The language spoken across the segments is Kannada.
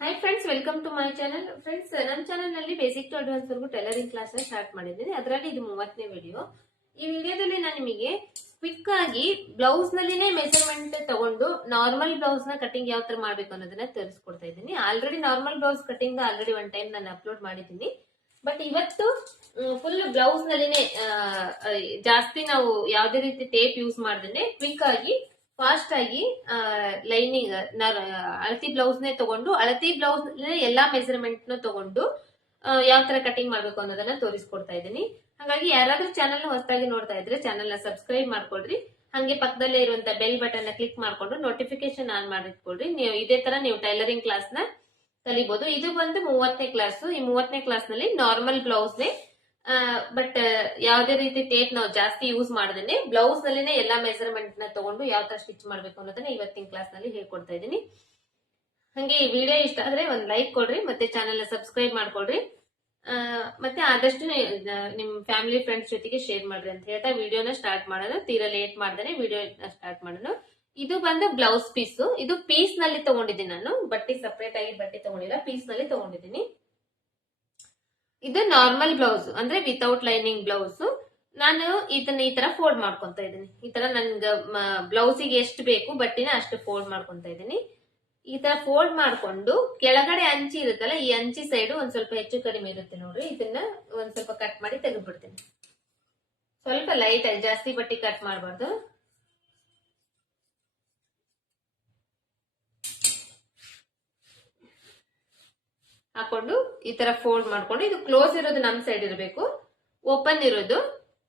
Hi friends welcome to my channel friends ನನ್ನ ಚಾನಲ್ನಲ್ಲಿ ಬೇಸಿಕ್ ಟು ಅಡ್ವಾನ್ಸ್ ವರೆಗೂ ಟೈಲರಿಂಗ್ ಕ್ಲಾಸ್ ಸ್ಟಾರ್ಟ್ ಮಾಡಿದ್ದೀನಿ. ಅದರಲ್ಲಿ ಇದು ಮೂವತ್ತನೇ ವಿಡಿಯೋ ಈ ವಿಡಿಯೋದಲ್ಲಿ ನಾನು ನಿಮಗೆ ಕ್ವಿಕ್ ಆಗಿ ಬ್ಲೌಸ್ ನಲ್ಲಿನೇ ಮೆಜರ್ಮೆಂಟ್ ತಗೊಂಡು ನಾರ್ಮಲ್ ಬ್ಲೌಸ್ನ ಕಟಿಂಗ್ ಯಾವ ತರ ಮಾಡ್ಬೇಕು ಅನ್ನೋದನ್ನ ತೋರಿಸ್ಕೊಡ್ತಾ ಇದ್ದೀನಿ. Already normal blouse cutting already one time ನಾನು ಅಪ್ಲೋಡ್ ಮಾಡಿದ್ದೀನಿ. ಬಟ್ ಇವತ್ತು ಫುಲ್ ಬ್ಲೌಸ್ ನಲ್ಲಿನೇ ಜಾಸ್ತಿ ನಾವು ಯಾವುದೇ ರೀತಿ ಟೇಪ್ ಯೂಸ್ ಮಾಡ್ದೇನೆ ಕ್ವಿಕ್ ಆಗಿ ಫಾಸ್ಟ್ ಆಗಿ ಲೈನಿಂಗ್ ಅಳತಿ ಬ್ಲೌಸ್ ನೇ ತಗೊಂಡು, ಅಳತಿ ಬ್ಲೌಸ್ ಎಲ್ಲಾ ಮೆಸರ್ಮೆಂಟ್ನ ತಗೊಂಡು ಯಾವ ತರ ಕಟಿಂಗ್ ಮಾಡ್ಬೇಕು ಅನ್ನೋದನ್ನ ತೋರಿಸ್ಕೊಡ್ತಾ ಇದ್ದೀನಿ. ಹಾಗಾಗಿ ಯಾರಾದ್ರೂ ಚಾನಲ್ ಹೊಸದಾಗಿ ನೋಡ್ತಾ ಇದ್ರೆ ಚಾನಲ್ನ ಸಬ್ಸ್ಕ್ರೈಬ್ ಮಾಡ್ಕೊಳ್ರಿ ಹಂಗೆ ಪಕ್ಕದಲ್ಲೇ ಇರುವಂತ ಬೆಲ್ ಬಟನ್ನ ಕ್ಲಿಕ್ ಮಾಡ್ಕೊಂಡು ನೋಟಿಫಿಕೇಶನ್ ಆನ್ ಮಾಡಿಟ್ಕೊಳ್ರಿ ನೀವು ಇದೇ ತರ ನೀವು ಟೈಲರಿಂಗ್ ಕ್ಲಾಸ್ನ ಕಲಿಬಹುದು ಇದು ಬಂದು ಮೂವತ್ತನೇ ಕ್ಲಾಸ್ ಈ ಮೂವತ್ತನೇ ಕ್ಲಾಸ್ನಲ್ಲಿ ನಾರ್ಮಲ್ ಬ್ಲೌಸ್ ನೇ ಬಟ್ ಯಾವ್ದೇ ರೀತಿ ಟೇಪ್ ನಾವು ಜಾಸ್ತಿ ಯೂಸ್ ಮಾಡದೇನೆ ಬ್ಲೌಸ್ ನಲ್ಲಿನೇ ಎಲ್ಲಾ ಮೆಸರ್ಮೆಂಟ್ನ ತಗೊಂಡು ಯಾವ ತರ ಸ್ಟಿಚ್ ಮಾಡ್ಬೇಕು ಅನ್ನೋದನ್ನ ಇವತ್ತಿನ ಕ್ಲಾಸ್ನಲ್ಲಿ ಹೇಳ್ಕೊಡ್ತಾ ಇದ್ದೀನಿ. ಹಂಗೆ ಈ ವಿಡಿಯೋ ಇಷ್ಟ ಆದ್ರೆ ಒಂದ್ ಲೈಕ್ ಕೊಡ್ರಿ, ಮತ್ತೆ ಚಾನೆಲ್ ಸಬ್ಸ್ಕ್ರೈಬ್ ಮಾಡ್ಕೊಳ್ರಿ. ಮತ್ತೆ ಆದಷ್ಟು ನಿಮ್ ಫ್ಯಾಮಿಲಿ ಫ್ರೆಂಡ್ಸ್ ಜೊತೆಗೆ ಶೇರ್ ಮಾಡ್ರಿ ಅಂತ ಹೇಳ್ತಾ ವಿಡಿಯೋನ ಸ್ಟಾರ್ಟ್ ಮಾಡೋಣ. ತೀರಾ ಲೇಟ್ ಮಾಡ್ದೇನೆ ವಿಡಿಯೋ ಸ್ಟಾರ್ಟ್ ಮಾಡೋಣ. ಇದು ಬಂದು ಬ್ಲೌಸ್ ಪೀಸ್ ಇದು ಪೀಸ್ನಲ್ಲಿ ತಗೊಂಡಿದ್ದೀನಿ ನಾನು. ಬಟ್ಟೆ ಸಪ್ರೇಟ್ ಆಗಿ ಬಟ್ಟೆ ತಗೊಂಡಿಲ್ಲ ಪೀಸ್ನಲ್ಲಿ ತಗೊಂಡಿದ್ದೀನಿ. ಇದು ನಾರ್ಮಲ್ ಬ್ಲೌಸ್ ಅಂದ್ರೆ ವಿತೌಟ್ ಲೈನಿಂಗ್ ಬ್ಲೌಸ್ ನಾನು ಇದನ್ನ ಈ ತರ ಫೋಲ್ಡ್ ಮಾಡ್ಕೊಂತ ಇದ್ದೀನಿ. ಈ ತರ ನನ್ಗ ಬ್ಲೌಸಿಗೆ ಎಷ್ಟು ಬೇಕು ಬಟ್ಟಿನ ಅಷ್ಟು ಫೋಲ್ಡ್ ಮಾಡ್ಕೊಂತ ಇದ್ದೀನಿ. ಈ ತರ ಫೋಲ್ಡ್ ಮಾಡ್ಕೊಂಡು ಕೆಳಗಡೆ ಅಂಚಿ ಇರುತ್ತಲ್ಲ, ಈ ಅಂಚಿ ಸೈಡ್ ಒಂದ್ ಸ್ವಲ್ಪ ಹೆಚ್ಚು ಕಡಿಮೆ ಇರುತ್ತೆ ನೋಡ್ರಿ. ಇದನ್ನ ಒಂದ್ ಸ್ವಲ್ಪ ಕಟ್ ಮಾಡಿ ತೆಗೆದ್ಬಿಡ್ತೀನಿ. ಸ್ವಲ್ಪ ಲೈಟ್ ಆಗಿ ಜಾಸ್ತಿ ಬಟ್ಟೆ ಕಟ್ ಮಾಡಬಾರ್ದು. ಹಾಕೊಂಡು ಈ ತರ ಫೋಲ್ಡ್ ಮಾಡ್ಕೊಂಡು ಇದು ಕ್ಲೋಸ್ ಇರೋದು ನಮ್ ಸೈಡ್ ಇರಬೇಕು ಓಪನ್ ಇರೋದು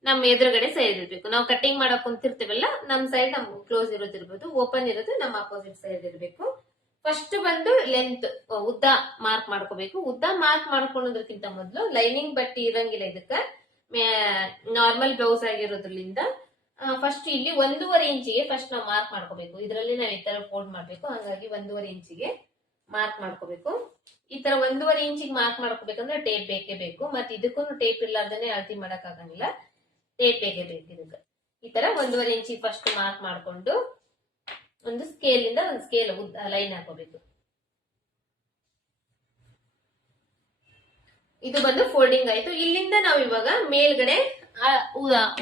ನಮ್ಮ ಎದುರುಗಡೆ ಸೈಡ್ ಇರಬೇಕು. ನಾವು ಕಟಿಂಗ್ ಮಾಡಕ್ ಕುಂತಿರ್ತೀವಲ್ಲ, ನಮ್ ಸೈಡ್ ನಮ್ ಕ್ಲೋಸ್ ಇರೋದು ಇರ್ಬೋದು ಓಪನ್ ಇರೋದು ನಮ್ಮ ಅಪೋಸಿಟ್ ಸೈಡ್ ಇರಬೇಕು. ಫಸ್ಟ್ ಬಂದು ಲೆಂತ್ ಉದ್ದ ಮಾರ್ಕ್ ಮಾಡ್ಕೋಬೇಕು. ಉದ್ದ ಮಾರ್ಕ್ ಮಾಡ್ಕೊಳ್ಳೋದಕ್ಕಿಂತ ಮೊದಲು ಲೈನಿಂಗ್ ಬಟ್ಟಿ ಇರಂಗಿಲ್ಲ ಇದಕ್ಕ. ನಾರ್ಮಲ್ ಬ್ಲೌಸ್ ಆಗಿರೋದ್ರಿಂದ ಫಸ್ಟ್ ಇಲ್ಲಿ ಒಂದೂವರೆ ಇಂಚಿಗೆ ಫಸ್ಟ್ ನಾವು ಮಾರ್ಕ್ ಮಾಡ್ಕೋಬೇಕು. ಇದರಲ್ಲಿ ನಾವು ಈ ತರ ಫೋಲ್ಡ್ ಮಾಡ್ಬೇಕು. ಹಾಗಾಗಿ ಒಂದೂವರೆ ಇಂಚಿಗೆ ಮಾರ್ಕ್ ಮಾಡ್ಕೋಬೇಕು. ಈ ತರ ಒಂದೂವರೆ ಇಂಚಿಗೆ ಮಾರ್ಕ್ ಮಾಡ್ಕೋಬೇಕಂದ್ರೆ ಟೇಪ್ ಬೇಕೇ ಬೇಕು. ಮತ್ತೆ ಇದಕ್ಕೂ ಟೇಪ್ ಇರ್ಲಾರ್ದೇನೆ ಅಳತಿ ಮಾಡಕ್ ಆಗಂಗಿಲ್ಲ. ಟೇಪ್ ಬೇಕೇ ಬೇಕು ಇದಕ್ಕೆ. ಈ ತರ ಒಂದೂವರೆ ಇಂಚಿಗೆ ಫಸ್ಟ್ ಮಾರ್ಕ್ ಮಾಡ್ಕೊಂಡು ಒಂದು ಸ್ಕೇಲ್ ಇಂದ ಒಂದು ಸ್ಕೇಲ್ ಉದ್ದ ಲೈನ್ ಹಾಕೋಬೇಕು ಇದು ಬಂದು ಫೋಲ್ಡಿಂಗ್ ಆಯ್ತು. ಇಲ್ಲಿಂದ ನಾವು ಇವಾಗ ಮೇಲ್ಗಡೆ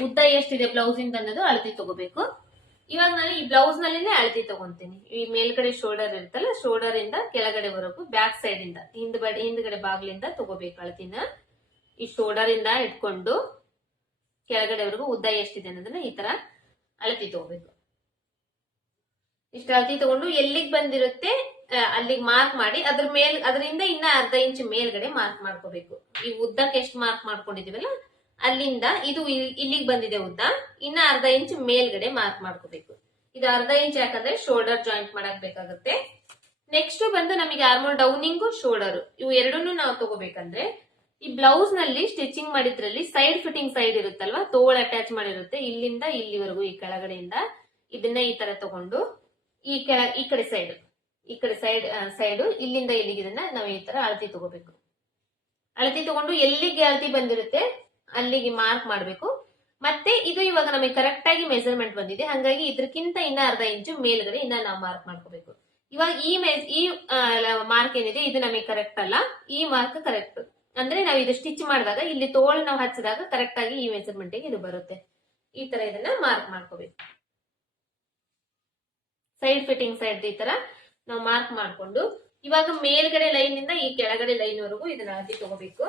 ಉದ್ದ ಎಷ್ಟಿದೆ ಬ್ಲೌಸ್ ಇಂದ ಅನ್ನೋದು ಅಳತಿ ತಗೋಬೇಕು. ಇವಾಗ ನಾನು ಈ ಬ್ಲೌಸ್ ನಲ್ಲಿನೇ ಅಳತಿ ತಗೊಂತೀನಿ. ಈ ಮೇಲ್ಗಡೆ ಶೋಲ್ಡರ್ ಇರುತ್ತಲ್ಲ ಶೋಲ್ಡರ್ ಇಂದ ಕೆಳಗಡೆವರೆಗೂ ಬ್ಯಾಕ್ ಸೈಡ್ ಇಂದ ಹಿಂದ್ಗಡೆ ಹಿಂದ್ಗಡೆ ಬಾಗ್ಲಿಂದ ತಗೋಬೇಕು ಅಳತಿನ. ಈ ಶೋಲ್ಡರ್ ಇಂದ ಇಟ್ಕೊಂಡು ಕೆಳಗಡೆವರೆಗೂ ಉದ್ದ ಎಷ್ಟಿದೆ ಅನ್ನೋದನ್ನ ಈ ತರ ಅಳತಿ ತಗೋಬೇಕು. ಇಷ್ಟು ಅಳತಿ ತಗೊಂಡು ಎಲ್ಲಿಗೆ ಬಂದಿರುತ್ತೆ ಅಲ್ಲಿಗೆ ಮಾರ್ಕ್ ಮಾಡಿ, ಅದ್ರ ಮೇಲ್, ಅದರಿಂದ ಇನ್ನ ಅರ್ಧ ಇಂಚ್ ಮೇಲ್ಗಡೆ ಮಾರ್ಕ್ ಮಾಡ್ಕೋಬೇಕು. ಈ ಉದ್ದಕ್ಕೆ ಎಷ್ಟು ಮಾರ್ಕ್ ಮಾಡ್ಕೊಂಡಿದೀವಲ್ಲ ಅಲ್ಲಿಂದ ಇದು ಇಲ್- ಇಲ್ಲಿಗೆ ಬಂದಿದೆ ಉದ್ದ ಇನ್ನ ಅರ್ಧ ಇಂಚ್ ಮೇಲ್ಗಡೆ ಮಾರ್ಕ್ ಮಾಡ್ಕೋಬೇಕು. ಇದು ಅರ್ಧ ಇಂಚ್ ಯಾಕಂದ್ರೆ ಶೋಲ್ಡರ್ ಜಾಯಿಂಟ್ ಮಾಡಕ್ ಬೇಕಾಗುತ್ತೆ. ನೆಕ್ಸ್ಟ್ ಬಂದು ನಮಗೆ ಆರ್ಮೋಲ್ ಡೌನಿಂಗು ಶೋಲ್ಡರ್ ಇವು ಎರಡನ್ನೂ ನಾವು ತಗೋಬೇಕಂದ್ರೆ ಈ ಬ್ಲೌಸ್ನಲ್ಲಿ ಸ್ಟಿಚಿಂಗ್ ಮಾಡಿದ್ರಲ್ಲಿ ಸೈಡ್ ಫಿಟ್ಟಿಂಗ್ ಸೈಡ್ ಇರುತ್ತಲ್ವಾ? ತೋಳ್ ಅಟ್ಯಾಚ್ ಮಾಡಿರುತ್ತೆ. ಇಲ್ಲಿಂದ ಇಲ್ಲಿವರೆಗೂ ಈ ಕೆಳಗಡೆಯಿಂದ ಇದನ್ನ ಈ ತರ ತಗೊಂಡು ಈ ಕೆಳ ಈ ಕಡೆ ಸೈಡ್ ಈ ಕಡೆ ಸೈಡ್ ಸೈಡ್ ಇಲ್ಲಿಂದ ಇಲ್ಲಿಗೆ ಇದನ್ನ ನಾವು ಈ ತರ ಅಳತಿ ತಗೋಬೇಕು. ಅಳತಿ ತಗೊಂಡು ಎಲ್ಲಿಗೆ ಅಳತಿ ಬಂದಿರುತ್ತೆ? ಅಲ್ಲಿಗೆ ಮಾರ್ಕ್ ಮಾಡಬೇಕು. ಮತ್ತೆ ಇದು ಇವಾಗ ನಮಗೆ ಕರೆಕ್ಟ್ ಆಗಿ ಮೆಜರ್ಮೆಂಟ್ ಬಂದಿದೆ. ಹಾಗಾಗಿ ಇದ್ರಕ್ಕಿಂತ ಇನ್ನ ಅರ್ಧ ಇಂಚು ಮೇಲ್ಗಡೆ ಇನ್ನ ನಾವು ಮಾರ್ಕ್ ಮಾಡ್ಕೋಬೇಕು. ಇವಾಗ ಈ ಮೆಸ್ ಈ ಮಾರ್ಕ್ ಏನಿದೆ, ಇದು ನಮಗೆ ಕರೆಕ್ಟ್ ಅಲ್ಲ. ಈ ಮಾರ್ಕ್ ಕರೆಕ್ಟ್ ಅಂದ್ರೆ ನಾವು ಇದು ಸ್ಟಿಚ್ ಮಾಡಿದಾಗ, ಇಲ್ಲಿ ತೋಳು ನಾವು ಹಚ್ಚಿದಾಗ ಕರೆಕ್ಟ್ ಆಗಿ ಈ ಮೆಜರ್ಮೆಂಟ್ ಇದು ಬರುತ್ತೆ. ಈ ತರ ಇದನ್ನ ಮಾರ್ಕ್ ಮಾಡ್ಕೋಬೇಕು. ಸೈಡ್ ಫಿಟ್ಟಿಂಗ್ ಸೈಡ್ ಈ ತರ ನಾವು ಮಾರ್ಕ್ ಮಾಡ್ಕೊಂಡು, ಇವಾಗ ಮೇಲ್ಗಡೆ ಲೈನ್ ಇಂದ ಈ ಕೆಳಗಡೆ ಲೈನ್ ವರೆಗೂ ಇದನ್ನ ಹಾಕಿ ತಗೋಬೇಕು.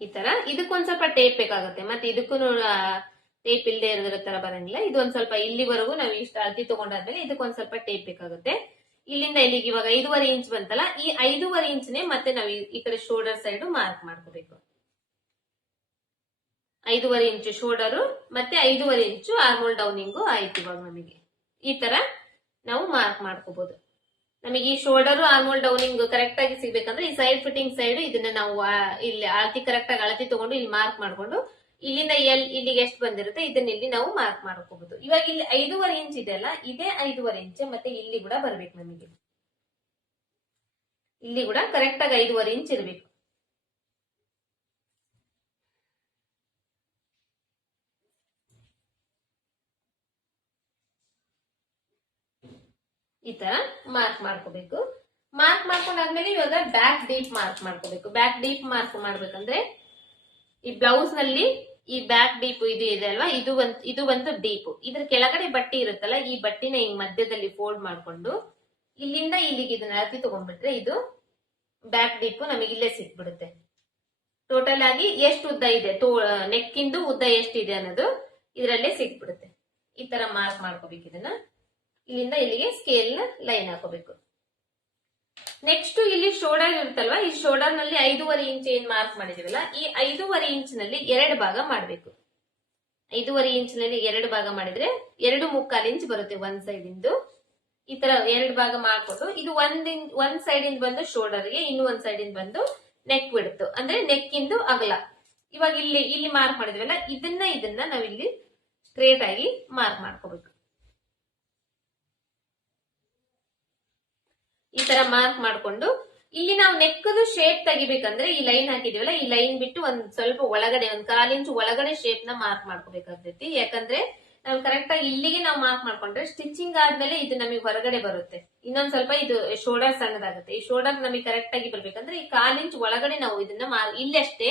ಈ ತರ. ಇದಕ್ಕೊಂದ್ ಸ್ವಲ್ಪ ಟೇಪ್ ಬೇಕಾಗುತ್ತೆ. ಮತ್ತೆ ಇದಕ್ಕೂ ಟೇಪ್ ಇಲ್ಲದೆ ಇರೋದ್ರ ತರ ಬರಂಗಿಲ್ಲ. ಇದೊಂದ್ ಸ್ವಲ್ಪ ಇಲ್ಲಿವರೆಗೂ ನಾವು ಇಷ್ಟು ಅಳತಿ ತಗೊಂಡಾದ್ಮೇಲೆ ಇದಕ್ಕೊಂದ್ ಸ್ವಲ್ಪ ಟೇಪ್ ಬೇಕಾಗುತ್ತೆ. ಇಲ್ಲಿಂದ ಇಲ್ಲಿಗೆ ಇವಾಗ ಐದೂವರೆ ಇಂಚ್ ಬಂತಲ್ಲ, ಈ ಐದೂವರೆ ಇಂಚ್ನೆ ಮತ್ತೆ ನಾವು ಈ ಕಡೆ ಶೋಲ್ಡರ್ ಸೈಡ್ ಮಾರ್ಕ್ ಮಾಡ್ಕೋಬೇಕು. ಐದೂವರೆ ಇಂಚು ಶೋಲ್ಡರ್ ಮತ್ತೆ ಐದೂವರೆ ಇಂಚು ಆರ್ಮೋಲ್ ಡೌನಿಂಗು ಆಯ್ತು ಇವಾಗ ನಮಗೆ. ಈ ತರ ನಾವು ಮಾರ್ಕ್ ಮಾಡ್ಕೋಬಹುದು ನಮಗೆ ಈ ಶೋಲ್ಡರ್ ಆರ್ಮೋಲ್ ಡೌನಿಂಗ್ ಕರೆಕ್ಟ್ ಆಗಿ ಸಿಗ್ಬೇಕಂದ್ರೆ ಈ ಸೈಡ್ ಫಿಟ್ಟಿಂಗ್ ಸೈಡ್ ಇದನ್ನ ನಾವು ಇಲ್ಲಿ ಅಳತಿ ಕರೆಕ್ಟ್ ಆಗಿ ಅಳತಿ ತಗೊಂಡು ಇಲ್ಲಿ ಮಾರ್ಕ್ ಮಾಡ್ಕೊಂಡು ಇಲ್ಲಿಂದ ಎಲ್, ಇಲ್ಲಿಗೆ ಎಷ್ಟು ಬಂದಿರುತ್ತೆ ಇದನ್ನ ಇಲ್ಲಿ ನಾವು ಮಾರ್ಕ್ ಮಾಡ್ಕೋಬಹುದು ಇವಾಗ ಇಲ್ಲಿ ಐದೂವರೆ ಇಂಚ್ ಇದೆ ಅಲ್ಲ, ಇದೇ ಐದೂವರೆ ಇಂಚ್ ಮತ್ತೆ ಇಲ್ಲಿ ಕೂಡ ಬರ್ಬೇಕು ನಮಗೆ. ಇಲ್ಲಿ ಕೂಡ ಕರೆಕ್ಟ್ ಆಗಿ ಐದೂವರೆ ಇಂಚ್ ಇರಬೇಕು. ಈ ತರ ಮಾರ್ಕ್ ಮಾಡ್ಕೋಬೇಕು. ಮಾರ್ಕ್ ಮಾಡ್ಕೊಂಡಾದ್ಮೇಲೆ ಇವಾಗ ಬ್ಯಾಕ್ ಡೀಪ್ ಮಾರ್ಕ್ ಮಾಡ್ಕೋಬೇಕು. ಬ್ಯಾಕ್ ಡೀಪ್ ಮಾರ್ಕ್ ಮಾಡ್ಬೇಕಂದ್ರೆ ಈ ಬ್ಲೌಸ್ನಲ್ಲಿ ಈ ಬ್ಯಾಕ್ ಡೀಪ್ ಇದು ಇದೆ ಅಲ್ವಾ? ಇದು ಒಂದು ಇದು ಒಂದು ಡೀಪ್ ಇದ್ರ ಕೆಳಗಡೆ ಬಟ್ಟೆ ಇರುತ್ತಲ್ಲ, ಈ ಬಟ್ಟಿನ ಈ ಮಧ್ಯದಲ್ಲಿ ಫೋಲ್ಡ್ ಮಾಡ್ಕೊಂಡು ಇಲ್ಲಿಂದ ಇಲ್ಲಿಗೆ ಇದನ್ನ ಅಳತಿ ತಗೊಂಡ್ಬಿಟ್ರೆ ಇದು ಬ್ಯಾಕ್ ಡೀಪ್ ನಮಗೆ ಇಲ್ಲೇ ಸಿಕ್ಬಿಡುತ್ತೆ. ಟೋಟಲ್ ಆಗಿ ಎಷ್ಟು ಉದ್ದ ಇದೆ? ನೆಕ್ಕಿಂದು ಉದ್ದ ಎಷ್ಟಿದೆ ಅನ್ನೋದು ಇದರಲ್ಲೇ ಸಿಕ್ಬಿಡುತ್ತೆ. ಈ ತರ ಮಾರ್ಕ್ ಮಾಡ್ಕೋಬೇಕು ಇದನ್ನ. ಇಲ್ಲಿಂದ ಇಲ್ಲಿಗೆ ಸ್ಕೇಲ್ನ ಲೈನ್ ಹಾಕೋಬೇಕು. ನೆಕ್ಸ್ಟ್ ಇಲ್ಲಿ ಶೋಲ್ಡರ್ ಇರುತ್ತಲ್ವಾ? ಈ ಶೋಲ್ಡರ್ನಲ್ಲಿ ಐದೂವರೆ ಇಂಚ್ ಏನ್ ಮಾರ್ಕ್ ಮಾಡಿದೀವಲ್ಲ ಈ ಐದೂವರೆ ಇಂಚ್ನಲ್ಲಿ ಎರಡು ಭಾಗ ಮಾಡಬೇಕು. ಐದೂವರೆ ಇಂಚ್ನಲ್ಲಿ ಎರಡು ಭಾಗ ಮಾಡಿದ್ರೆ ಎರಡು ಮುಕ್ಕಾಲು ಇಂಚ್ ಬರುತ್ತೆ ಒಂದ್ ಸೈಡ್ ಇಂದು. ಈ ತರ ಎರಡು ಭಾಗ ಮಾಡ್ಕೊಂಡು ಇದು ಒಂದ್ ಒಂದ್ ಸೈಡ್ ಇಂದ ಬಂದು ಶೋಲ್ಡರ್ಗೆ, ಇನ್ನು ಒಂದ್ ಸೈಡ್ ಇಂದ ಬಂದು ನೆಕ್ ಬಿಡುತ್ತು ಅಂದ್ರೆ ನೆಕ್ ಇಂದು ಅಗಲ. ಇವಾಗ ಇಲ್ಲಿ ಇಲ್ಲಿ ಮಾರ್ಕ್ ಮಾಡಿದ್ವಲ್ಲ ಇದನ್ನ ಇದನ್ನ ನಾವಿಲ್ಲಿ ಸ್ಟ್ರೇಟ್ ಆಗಿ ಮಾರ್ಕ್ ಮಾಡ್ಕೋಬೇಕು. ಈ ತರ ಮಾರ್ಕ್ ಮಾಡ್ಕೊಂಡು ಇಲ್ಲಿ ನಾವು ನೆಕ್ಕದು ಶೇಪ್ ತೆಗಿಬೇಕಂದ್ರೆ ಈ ಲೈನ್ ಹಾಕಿದೀವಲ್ಲ, ಈ ಲೈನ್ ಬಿಟ್ಟು ಒಂದ್ ಸ್ವಲ್ಪ ಒಳಗಡೆ, ಒಂದ್ ಕಾಲ್ ಒಳಗಡೆ ಶೇಪ್ನ ಮಾರ್ಕ್ ಮಾಡ್ಕೋಬೇಕಾಗ್ತೈತಿ. ಯಾಕಂದ್ರೆ ನಾವು ಕರೆಕ್ಟ್ ಆಗಿ ಇಲ್ಲಿಗೆ ನಾವು ಮಾರ್ಕ್ ಮಾಡ್ಕೊಂಡ್ರೆ ಸ್ಟಿಚಿಂಗ್ ಆದ್ಮೇಲೆ ಇದು ನಮಗೆ ಹೊರಗಡೆ ಬರುತ್ತೆ. ಇನ್ನೊಂದ್ ಸ್ವಲ್ಪ ಇದು ಶೋಲ್ಡರ್ ಸಣ್ಣದಾಗುತ್ತೆ. ಈ ಶೋಲ್ಡರ್ ನಮಗೆ ಕರೆಕ್ಟ್ ಆಗಿ ಬರ್ಬೇಕಂದ್ರೆ ಈ ಕಾಲ್ ಇಂಚ್ ಒಳಗಡೆ ನಾವು ಇದನ್ನ ಮಾರ್ ಇಲ್ಲಷ್ಟೇ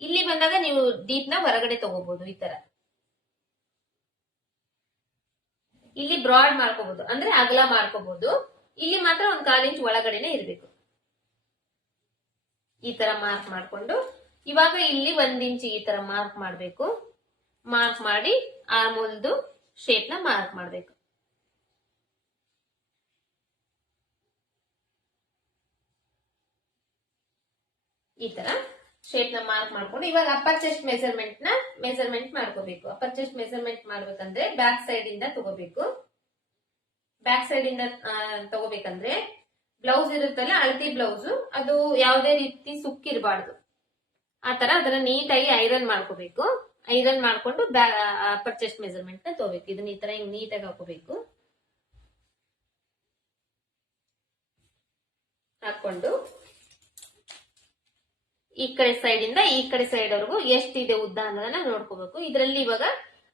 ಇಲ್ಲಿ ಬಂದಾಗ ನೀವು ಡೀಪ್ನ ಹೊರಗಡೆ ತಗೋಬಹುದು ಈ ತರ. ಇಲ್ಲಿ ಬ್ರಾಡ್ ಮಾಡ್ಕೋಬಹುದು ಅಂದ್ರೆ ಅಗಲ ಮಾಡ್ಕೋಬಹುದು ಇಲ್ಲಿ ಮಾತ್ರ ಒಂದ್ ಕಾಲ್ ಇಂಚ್ ಒಳಗಡೆನೆ ಇರ್ಬೇಕು. ಈ ತರ ಮಾರ್ಕ್ ಮಾಡ್ಕೊಂಡು, ಇವಾಗ ಇಲ್ಲಿ ಒಂದ್ ಇಂಚ್ ಈ ತರ ಮಾರ್ಕ್ ಮಾಡ್ಬೇಕು. ಮಾರ್ಕ್ ಮಾಡಿ ಆರ್ಮೋಲ್ದು ಶೇಪ್ನ ಮಾರ್ಕ್ ಮಾಡ್ಬೇಕು. ಈ ತರ ಶೇಪ್ನ ಮಾರ್ಕ್ ಮಾಡ್ಕೊಂಡು, ಇವಾಗ ಅಪ್ಪರ್ ಚೆಸ್ಟ್ ಮೆಸರ್ಮೆಂಟ್ನ ಮೆಸರ್ಮೆಂಟ್ ಮಾಡ್ಕೋಬೇಕು. ಅಪ್ಪರ್ ಚೆಸ್ಟ್ ಮೆಸರ್ಮೆಂಟ್ ಮಾಡ್ಬೇಕಂದ್ರೆ ಬ್ಯಾಕ್ ಸೈಡ್ ಇಂದ ತಗೋಬೇಕು. ಬ್ಯಾಕ್ ಸೈಡ್ ಇಂದ ತಗೋಬೇಕಂದ್ರೆ ಬ್ಲೌಸ್ ಇರುತ್ತಲ್ಲ, ಅಳತಿ ಬ್ಲೌಸ್, ಅದು ಯಾವುದೇ ರೀತಿ ಸುಕ್ಕಿರಬಾರ್ದು ಆ ತರ ಅದನ್ನ ನೀಟಾಗಿ ಐರನ್ ಮಾಡ್ಕೋಬೇಕು. ಐರನ್ ಮಾಡ್ಕೊಂಡು ಅಪ್ಪರ್ ಚೆಸ್ಟ್ ಮೆಜರ್ಮೆಂಟ್ನ ತಗೋಬೇಕು. ಇದನ್ನ ಈ ತರ ಹಿಂಗ್ ನೀಟಾಗಿ ಹಾಕೋಬೇಕು. ಹಾಕೊಂಡು ಈ ಕಡೆ ಸೈಡ್ ಇಂದ ಈ ಕಡೆ ಸೈಡ್ ವರೆಗೂ ಎಷ್ಟಿದೆ ಉದ್ದ ಅನ್ನೋದನ್ನ ನೋಡ್ಕೋಬೇಕು. ಇದರಲ್ಲಿ ಇವಾಗ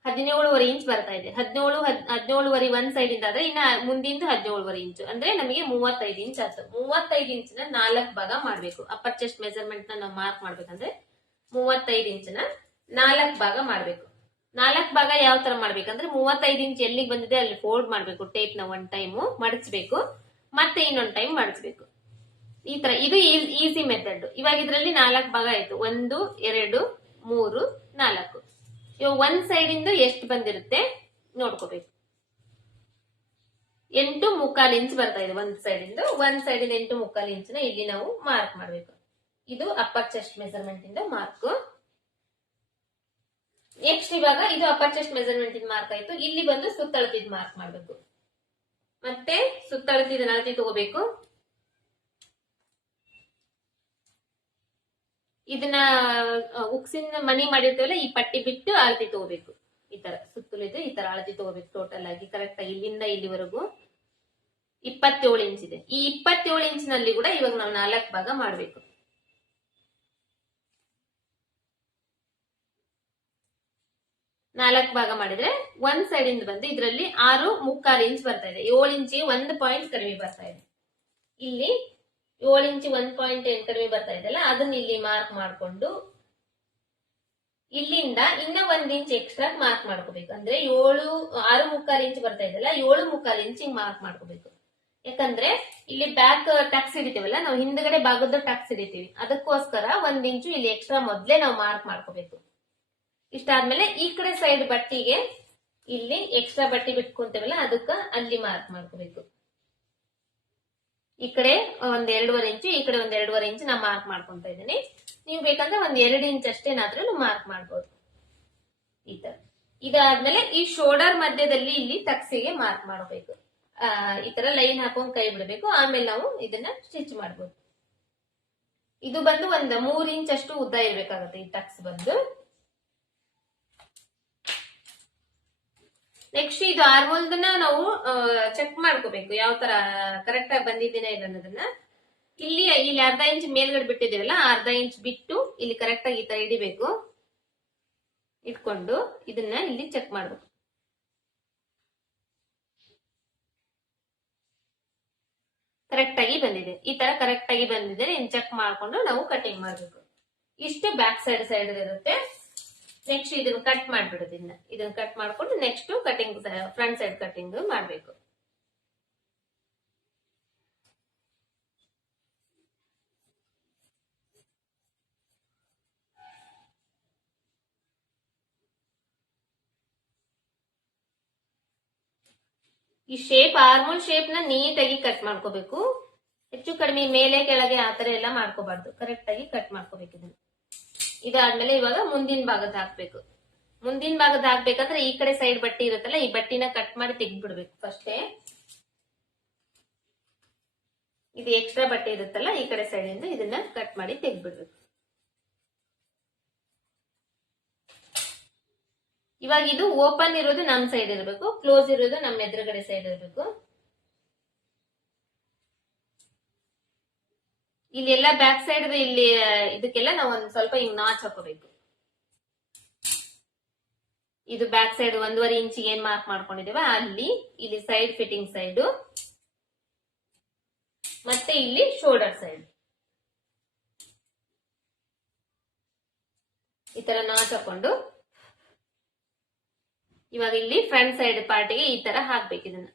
ಹದಿನೇಳುವರೆ ಇಂಚ್ ಬರ್ತಾ ಇದೆ. ಹದಿನೇಳು ಹದಿನೇಳುವರೆ ಒಂದ್ ಸೈಡ್ ಇಂದ ಆದ್ರೆ ಇನ್ನ ಮುಂದಿಂದು ಹದಿನೇಳುವರೆ ಇಂಚ್ ಅಂದ್ರೆ ನಮಗೆ ಮೂವತ್ತೈದು ಇಂಚ್ ಆಯ್ತು ಮೂವತ್ತೈದು ಇಂಚ್ನ ನಾಲ್ಕು ಭಾಗ ಮಾಡ್ಬೇಕು. ಅಪ್ಪರ್ ಚೆಸ್ಟ್ ಮೆಜರ್ಮೆಂಟ್ನ ನಾವು ಮಾರ್ಕ್ ಮಾಡ್ಬೇಕಂದ್ರೆ ಮೂವತ್ತೈದು ಇಂಚ್ನ ನಾಲ್ಕು ಭಾಗ ಮಾಡ್ಬೇಕು. ನಾಲ್ಕು ಭಾಗ ಯಾವ ತರ ಮಾಡ್ಬೇಕಂದ್ರೆ ಮೂವತ್ತೈದು ಇಂಚ್ ಎಲ್ಲಿಗೆ ಬಂದಿದೆ ಅಲ್ಲಿ ಫೋಲ್ಡ್ ಮಾಡ್ಬೇಕು. ಟೇಪ್ನ ಒನ್ ಟೈಮು ಮಡಚ್ಬೇಕು. ಮತ್ತೆ ಇನ್ನೊಂದ್ ಟೈಮ್ ಮಡಚ್ಬೇಕು. ಈ ತರ. ಇದು ಈಸಿ ಮೆಥಡ್ ಇವಾಗ ಇದರಲ್ಲಿ ನಾಲ್ಕು ಭಾಗ ಆಯ್ತು. ಒಂದು, ಎರಡು, ಮೂರು, ನಾಲ್ಕು. ಇವಾಗ ಒಂದ್ ಸೈಡ್ ಇಂದ ಎಷ್ಟು ಬಂದಿರುತ್ತೆ ನೋಡ್ಕೋಬೇಕು. ಎಂಟು ಮುಕ್ಕಾಲು ಇಂಚ್ ಬರ್ತಾ ಇದೆ ಒಂದ್ ಸೈಡ್ ಇಂದ. ಒಂದ್ ಸೈಡ್ ಇಂದ ಎಂಟು ಮುಕ್ಕಾಲು ಇಂಚಿನ ಇಲ್ಲಿ ನಾವು ಮಾರ್ಕ್ ಮಾಡ್ಬೇಕು. ಇದು ಅಪ್ಪರ್ ಚೆಸ್ಟ್ ಮೆಸರ್ಮೆಂಟ್ ಇಂದ ಮಾರ್ಕ್ ನೆಕ್ಸ್ಟ್ ಇವಾಗ ಇದು ಅಪ್ಪರ್ ಚೆಸ್ಟ್ ಮೆಸರ್ಮೆಂಟ್ ಇಂದ ಮಾರ್ಕ್ ಆಯ್ತು. ಇಲ್ಲಿ ಬಂದು ಸುತ್ತಳತಿದ್ ಮಾರ್ಕ್ ಮಾಡ್ಬೇಕು. ಮತ್ತೆ ಸುತ್ತಳತಿದ ಅಳತಿ ತಗೋಬೇಕು. ಇದನ್ನ ಉಕ್ಸಿನ ಮನಿ ಮಾಡಿರ್ತೇವಲ್ಲ, ಈ ಪಟ್ಟಿ ಬಿಟ್ಟು ಅಳತಿ ತಗೋಬೇಕು. ಈ ತರ, ಸುತ್ತಲೂ ಇದೆ ಈ ತರ ಅಳತಿ ತಗೋಬೇಕು ಟೋಟಲ್ ಆಗಿ. ಕರೆಕ್ಟ್ ಇಲ್ಲಿಂದ ಇಲ್ಲಿವರೆಗೂ ಇಪ್ಪತ್ತೇಳು ಇಂಚ್ ಇದೆ. ಈ ಇಪ್ಪತ್ತೇಳು ಇಂಚ್ನಲ್ಲಿ ಕೂಡ ಇವಾಗ ನಾವು ನಾಲ್ಕು ಭಾಗ ಮಾಡ್ಬೇಕು. ನಾಲ್ಕು ಭಾಗ ಮಾಡಿದ್ರೆ ಒಂದ್ ಸೈಡ್ ಇಂದ ಬಂದು ಇದರಲ್ಲಿ ಆರು ಮುಕ್ಕಾಲು ಇಂಚ್ ಬರ್ತಾ ಇದೆ. ಏಳು ಇಂಚಿಗೆ ಒಂದು ಪಾಯಿಂಟ್ ಕಡಿಮೆ ಬರ್ತಾ ಇದೆ. ಇಲ್ಲಿ ಏಳು ಇಂಚು ಒಂದ್ ಪಾಯಿಂಟ್ ಎಂಟರ್ವಿ ಬರ್ತಾ ಇದೆಯಲ್ಲ ಅದನ್ನ ಇಲ್ಲಿ ಮಾರ್ಕ್ ಮಾಡಿಕೊಂಡು ಇಲ್ಲಿಂದ ಇನ್ನ ಒಂದ್ ಇಂಚ್ ಎಕ್ಸ್ಟ್ರಾ ಮಾರ್ಕ್ ಮಾಡ್ಕೋಬೇಕು. ಅಂದ್ರೆ ಏಳು, ಆರು ಮುಕ್ಕಾಲು ಇಂಚ್ ಬರ್ತಾ ಇದೆಯಲ್ಲ ಏಳು ಮುಕ್ಕಾಲು ಇಂಚ್ ಮಾರ್ಕ್ ಮಾಡ್ಕೋಬೇಕು. ಯಾಕಂದ್ರೆ ಇಲ್ಲಿ ಬ್ಯಾಕ್ ಟಕ್ಸ್ ಹಿಡಿತೀವಲ್ಲ, ನಾವು ಹಿಂದ್ಗಡೆ ಭಾಗದ ಟಕ್ಸ್ ಹಿಡಿತೀವಿ. ಅದಕ್ಕೋಸ್ಕರ ಒಂದ್ ಇಂಚು ಇಲ್ಲಿ ಎಕ್ಸ್ಟ್ರಾ ಮೊದ್ಲೇ ನಾವು ಮಾರ್ಕ್ ಮಾಡ್ಕೋಬೇಕು. ಇಷ್ಟಾದ್ಮೇಲೆ ಈ ಕಡೆ ಸೈಡ್ ಬಟ್ಟಿಗೆ ಇಲ್ಲಿ ಎಕ್ಸ್ಟ್ರಾ ಬಟ್ಟಿ ಬಿಟ್ಕೊಂತೇವಲ್ಲ, ಅದಕ್ಕ ಅಲ್ಲಿ ಮಾರ್ಕ್ ಮಾಡ್ಕೋಬೇಕು. ಈ ಕಡೆ ಒಂದ್ ಎರಡೂವರೆ ಇಂಚು, ಈ ಕಡೆ ಒಂದ್ ಎರಡೂವರೆ ಇಂಚು ನಾ ಮಾರ್ಕ್ ಮಾಡ್ಕೊಂತ ಇದ್ದೀನಿ. ನೀವು ಬೇಕಂದ್ರೆ ಒಂದ್ ಎರಡು ಇಂಚ್ ಅಷ್ಟೇನಾದ್ರೂ ಮಾರ್ಕ್ ಮಾಡ್ಬೋದು. ಈ ತರ. ಇದಾದ್ಮೇಲೆ ಈ ಶೋಲ್ಡರ್ ಮಧ್ಯದಲ್ಲಿ ಇಲ್ಲಿ ತಕ್ಸಿಗೆ ಮಾರ್ಕ್ ಮಾಡಬೇಕು. ಆ, ಈ ತರ ಲೈನ್ ಹಾಕೊಂಡ್ ಕೈ ಬಿಡಬೇಕು. ಆಮೇಲೆ ನಾವು ಇದನ್ನ ಸ್ಟಿಚ್ ಮಾಡ್ಬೋದು. ಇದು ಬಂದು ಒಂದ್ ಮೂರ್ ಇಂಚ್ ಅಷ್ಟು ಉದ್ದ ಇರ್ಬೇಕಾಗತ್ತೆ ಈ ಟಕ್ಸ್ ಬಂದು. ನೆಕ್ಸ್ಟ್ ಇದು ಆರ್ಮೋಲ್ದನ್ನ ನಾವು ಚೆಕ್ ಮಾಡ್ಕೋಬೇಕು. ಯಾವ ತರ ಕರೆಕ್ಟ್ ಆಗಿ ಬಂದಿದ್ದೇನೆ ಇಲ್ಲ ಅನ್ನೋದನ್ನ. ಇಲ್ಲಿ ಇಲ್ಲಿ ಅರ್ಧ ಇಂಚ್ ಮೇಲ್ಗಡೆ ಬಿಟ್ಟಿದ್ದೀವಲ್ಲ, ಅರ್ಧ ಇಂಚ್ ಬಿಟ್ಟು ಇಲ್ಲಿ ಕರೆಕ್ಟ್ ಆಗಿ ಈ ತರ ಹಿಡಿಬೇಕು. ಇಟ್ಕೊಂಡು ಇದನ್ನ ಇಲ್ಲಿ ಚೆಕ್ ಮಾಡ್ಬೇಕು. ಕರೆಕ್ಟ್ ಆಗಿ ಬಂದಿದೆ. ಈ ತರ ಕರೆಕ್ಟ್ ಆಗಿ ಬಂದಿದೆ ಚೆಕ್ ಮಾಡ್ಕೊಂಡು ನಾವು ಕಟಿಂಗ್ ಮಾಡ್ಬೇಕು. ಇಷ್ಟು ಬ್ಯಾಕ್ ಸೈಡ್ ಸೈಡ್ ಇರುತ್ತೆ ನೆಕ್ಸ್ಟ್ ಇದನ್ನ ಕಟ್ ಮಾಡ್ಬಿಡೋದು ಇದನ್ನ ಕಟ್ ಮಾಡ್ಕೊಂಡು next cutting front side cutting ಮಾಡ್ಬೇಕು. ಈ ಶೇಪ್ ಆರ್ಮೋಲ್ ಶೇಪ್ನ ನೀಟಾಗಿ ಕಟ್ ಮಾಡ್ಕೋಬೇಕು. ಹೆಚ್ಚು ಕಡಿಮೆ ಮೇಲೆ, ಕೆಳಗೆ ಆತರ ಎಲ್ಲ ಮಾಡ್ಕೋಬಾರ್ದು. ಕರೆಕ್ಟ್ ಆಗಿ ಕಟ್ ಮಾಡ್ಕೋಬೇಕು ಇದನ್ನ. ಇದಾದ್ಮೇಲೆ ಇವಾಗ ಮುಂದಿನ ಭಾಗದ ಹಾಕ್ಬೇಕು. ಮುಂದಿನ ಭಾಗದ ಹಾಕ್ಬೇಕಂದ್ರೆ ಈ ಕಡೆ ಸೈಡ್ ಬಟ್ಟಿ ಇರುತ್ತಲ್ಲ, ಈ ಬಟ್ಟಿನ ಕಟ್ ಮಾಡಿ ತೆಗ್ದ್ಬಿಡ್ಬೇಕು ಫಸ್ಟೇ. ಇದು ಎಕ್ಸ್ಟ್ರಾ ಬಟ್ಟೆ ಇರುತ್ತಲ್ಲ, ಈ ಕಡೆ ಸೈಡ್ ಇಂದ ಇದನ್ನ ಕಟ್ ಮಾಡಿ ತೆಗ್ದ್ಬಿಡ್ಬೇಕು. ಇವಾಗ ಇದು ಓಪನ್ ಇರೋದು ನಮ್ ಸೈಡ್ ಇರಬೇಕು ಕ್ಲೋಸ್ ಇರೋದು ನಮ್ಮ ಎದುರುಗಡೆ ಸೈಡ್ ಇರಬೇಕು. ಇಲ್ಲಿ ಬ್ಯಾಕ್ ಸೈಡ್ ಇಲ್ಲಿ ಇದಕ್ಕೆಲ್ಲ ನಾವು ಒಂದ್ ಸ್ವಲ್ಪ ಹಿಂಗ್ ನಾಚ್ ಹಾಕೋಬೇಕು. ಇದು ಬ್ಯಾಕ್ ಸೈಡ್ ಒಂದೂವರೆ ಇಂಚಿಗೆ ಏನ್ ಮಾರ್ಕ್ ಮಾಡ್ಕೊಂಡಿದೀವ ಅಲ್ಲಿ, ಇಲ್ಲಿ ಸೈಡ್ ಫಿಟ್ಟಿಂಗ್ ಸೈಡ್ ಮತ್ತೆ ಇಲ್ಲಿ ಶೋಲ್ಡರ್ ಸೈಡ್ ಈ ತರ ನಾಚ್ ಹಾಕೊಂಡು, ಇವಾಗ ಇಲ್ಲಿ ಫ್ರಂಟ್ ಸೈಡ್ ಪಾರ್ಟಿಗೆ ಈ ತರ ಹಾಕ್ಬೇಕು ಇದನ್ನ.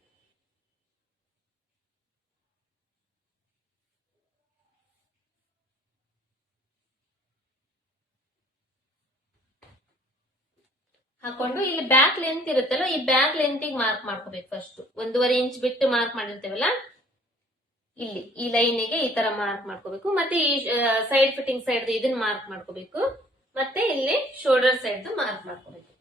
ಹಾಕೊಂಡು ಇಲ್ಲಿ ಬ್ಯಾಕ್ ಲೆಂತ್ ಇರುತ್ತಲ್ಲ, ಈ ಬ್ಯಾಕ್ ಲೆಂತಿಗೆ ಮಾರ್ಕ್ ಮಾಡ್ಕೋಬೇಕು ಫಸ್ಟ್ ಒಂದೂವರೆ ಇಂಚ್ ಬಿಟ್ಟು ಮಾರ್ಕ್ ಮಾಡಿರ್ತೇವಲ್ಲ, ಇಲ್ಲಿ, ಈ ಲೈನಿಗೆ ಈ ತರ ಮಾರ್ಕ್ ಮಾಡ್ಕೋಬೇಕು. ಮತ್ತೆ ಈ ಸೈಡ್ ಫಿಟ್ಟಿಂಗ್ ಸೈಡ್ ಇದನ್ನ ಮಾರ್ಕ್ ಮಾಡ್ಕೋಬೇಕು. ಮತ್ತೆ ಇಲ್ಲಿ ಶೋಲ್ಡರ್ ಸೈಡ್ ಮಾರ್ಕ್ ಮಾಡ್ಕೋಬೇಕು.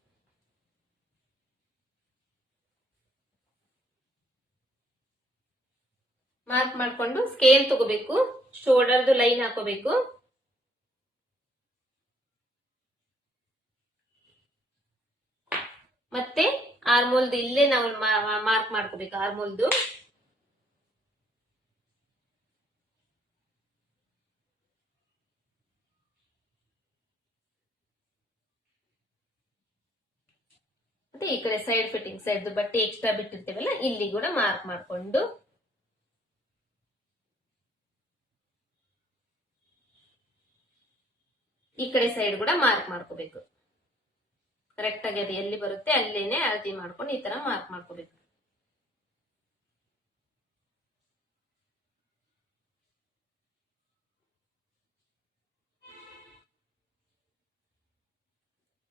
ಮಾರ್ಕ್ ಮಾಡ್ಕೊಂಡು ಸ್ಕೇಲ್ ತಗೋಬೇಕು. ಶೋಲ್ಡರ್ದು ಲೈನ್ ಹಾಕೋಬೇಕು. ಮತ್ತೆ ಆರ್ಮೋಲ್ದು ಇಲ್ಲೇ ನಾವು ಮಾರ್ಕ್ ಮಾಡ್ಕೋಬೇಕು ಆರ್ಮೋಲ್ದು ಮತ್ತೆ ಈ ಕಡೆ ಸೈಡ್ ಫಿಟ್ಟಿಂಗ್ ಸೈಡ್ ಬಟ್ಟೆ ಎಕ್ಸ್ಟ್ರಾ ಬಿಟ್ಟಿರ್ತೇವಲ್ಲ, ಇಲ್ಲಿ ಕೂಡ ಮಾರ್ಕ್ ಮಾಡ್ಕೊಂಡು. ಈ ಕಡೆ ಸೈಡ್ ಕೂಡ ಮಾರ್ಕ್ ಮಾಡ್ಕೋಬೇಕು. ಕರೆಕ್ಟ್ ಆಗಿ ಅದು ಎಲ್ಲಿ ಬರುತ್ತೆ ಅಲ್ಲೇನೆ ಅಳತಿ ಮಾಡ್ಕೊಂಡು ಈ ತರ ಮಾರ್ಕ್ ಮಾಡ್ಕೋಬೇಕು.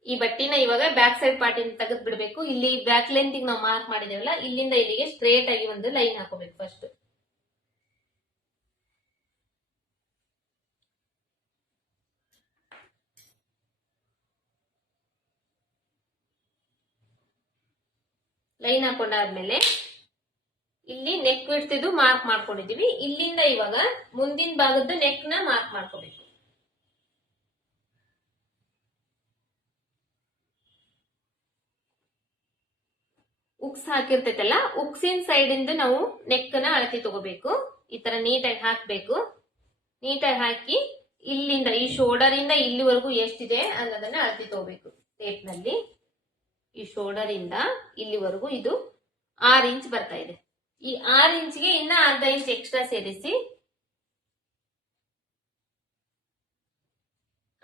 ಈ ಬಟ್ಟಿನ ಇವಾಗ ಬ್ಯಾಕ್ ಸೈಡ್ ಪಾರ್ಟಿನ ತೆಗೆದ್ ಬಿಡ್ಬೇಕು ಇಲ್ಲಿ ಬ್ಯಾಕ್ ಲೆಂತ್ ನಾವು ಮಾರ್ಕ್ ಮಾಡಿದೇವಲ್ಲ, ಇಲ್ಲಿಂದ ಇಲ್ಲಿಗೆ ಸ್ಟ್ರೇಟ್ ಆಗಿ ಒಂದು ಲೈನ್ ಹಾಕೋಬೇಕು ಫಸ್ಟ್ ಲೈನ್ ಹಾಕೊಂಡಾದ್ಮೇಲೆ ಇಲ್ಲಿ ನೆಕ್ ಬಿಡ್ತಿದ್ದು ಮಾರ್ಕ್ ಮಾಡ್ಕೊಂಡಿದೀವಿ ಇಲ್ಲಿಂದ ಇವಾಗ ಮುಂದಿನ ಭಾಗದ ನೆಕ್ನ ಮಾರ್ಕ್ ಮಾಡ್ಕೋಬೇಕು. ಉಕ್ಸ್ ಹಾಕಿರ್ತೈತಲ್ಲ, ಉಕ್ಸಿನ ಸೈಡ್ ಇಂದ ನಾವು ನೆಕ್ನ ಅಳತಿ ತಗೋಬೇಕು. ಈ ತರ ನೀಟಾಗಿ ಹಾಕ್ಬೇಕು. ನೀಟಾಗಿ ಹಾಕಿ ಇಲ್ಲಿಂದ, ಈ ಶೋಲ್ಡರ್ ಇಂದ ಇಲ್ಲಿವರೆಗೂ ಎಷ್ಟಿದೆ ಅನ್ನೋದನ್ನ ಅಳತಿ ತಗೋಬೇಕು ಟೇಪ್ನಲ್ಲಿ. ಈ ಶೋಲ್ಡರ್ ಇಂದ ಇಲ್ಲಿವರೆಗೂ ಇದು ಆರ್ ಇಂಚ್ ಬರ್ತಾ ಇದೆ. ಈ ಆರ್ ಇಂಚ್ಗೆ ಇನ್ನ ಅರ್ಧ ಇಂಚ್ ಎಕ್ಸ್ಟ್ರಾ ಸೇರಿಸಿ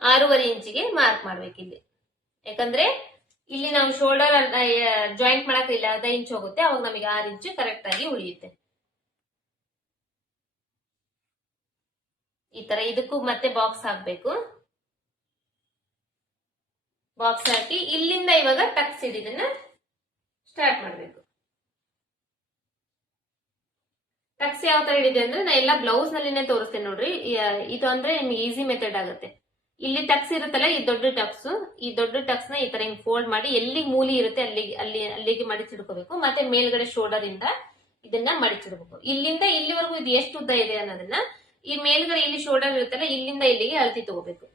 ಆರೂವರೆ ಇಂಚಿಗೆ ಮಾರ್ಕ್ ಮಾಡ್ಬೇಕು ಇಲ್ಲಿ. ಯಾಕಂದ್ರೆ ಇಲ್ಲಿ ನಾವು ಶೋಲ್ಡರ್ ಜಾಯಿಂಟ್ ಮಾಡಕ್ ಇಲ್ಲ ಅರ್ಧ ಇಂಚ್ ಹೋಗುತ್ತೆ, ಅವಾಗ ನಮಗೆ ಆರ್ ಇಂಚ್ ಕರೆಕ್ಟ್ ಆಗಿ ಉಳಿಯುತ್ತೆ. ಈ ತರ ಇದಕ್ಕೂ ಮತ್ತೆ ಬಾಕ್ಸ್ ಹಾಕ್ಬೇಕು. ಬಾಕ್ಸ್ ಹಾಕಿ ಇಲ್ಲಿಂದ ಇವಾಗ ಟಕ್ಸ್ ಹಿಡಿದನ್ನ ಸ್ಟಾರ್ಟ್ ಮಾಡಬೇಕು. ಟಕ್ಸ್ ಯಾವ ತರ ಹಿಡಿದೆ ಅಂದ್ರೆ ನಾ ಎಲ್ಲ ಬ್ಲೌಸ್ ನಲ್ಲಿನೇ ತೋರಿಸ್ತೇನೆ ನೋಡ್ರಿ. ಇದು ಅಂದ್ರೆ ನಿಮ್ಗೆ ಈಸಿ ಮೆಥಡ್ ಆಗುತ್ತೆ. ಇಲ್ಲಿ ಟಕ್ಸ್ ಇರುತ್ತಲ್ಲ, ಈ ದೊಡ್ಡ ಟಕ್ಸ್ ಈ ದೊಡ್ಡ ಟಕ್ಸ್ನ ಈ ತರ ಹಿಂಗ್ ಫೋಲ್ಡ್ ಮಾಡಿ ಎಲ್ಲಿ ಮೂಲಿ ಇರುತ್ತೆ ಅಲ್ಲಿಗೆ ಅಲ್ಲಿ, ಅಲ್ಲಿಗೆ ಮಡಿಚಿಡ್ಕೋಬೇಕು. ಮತ್ತೆ ಮೇಲ್ಗಡೆ ಶೋಲ್ಡರ್ ಇಂದ ಇದನ್ನ ಮಡಿಚಿಡ್ಬೇಕು. ಇಲ್ಲಿಂದ ಇಲ್ಲಿವರೆಗೂ ಇದು ಎಷ್ಟು ಉದ್ದ ಇದೆ ಅನ್ನೋದನ್ನ ಈ ಮೇಲ್ಗಡೆ ಇಲ್ಲಿ ಶೋಲ್ಡರ್ ಇರುತ್ತಲ್ಲ, ಇಲ್ಲಿಂದ ಇಲ್ಲಿಗೆ ಅಳತಿ ತಗೋಬೇಕು.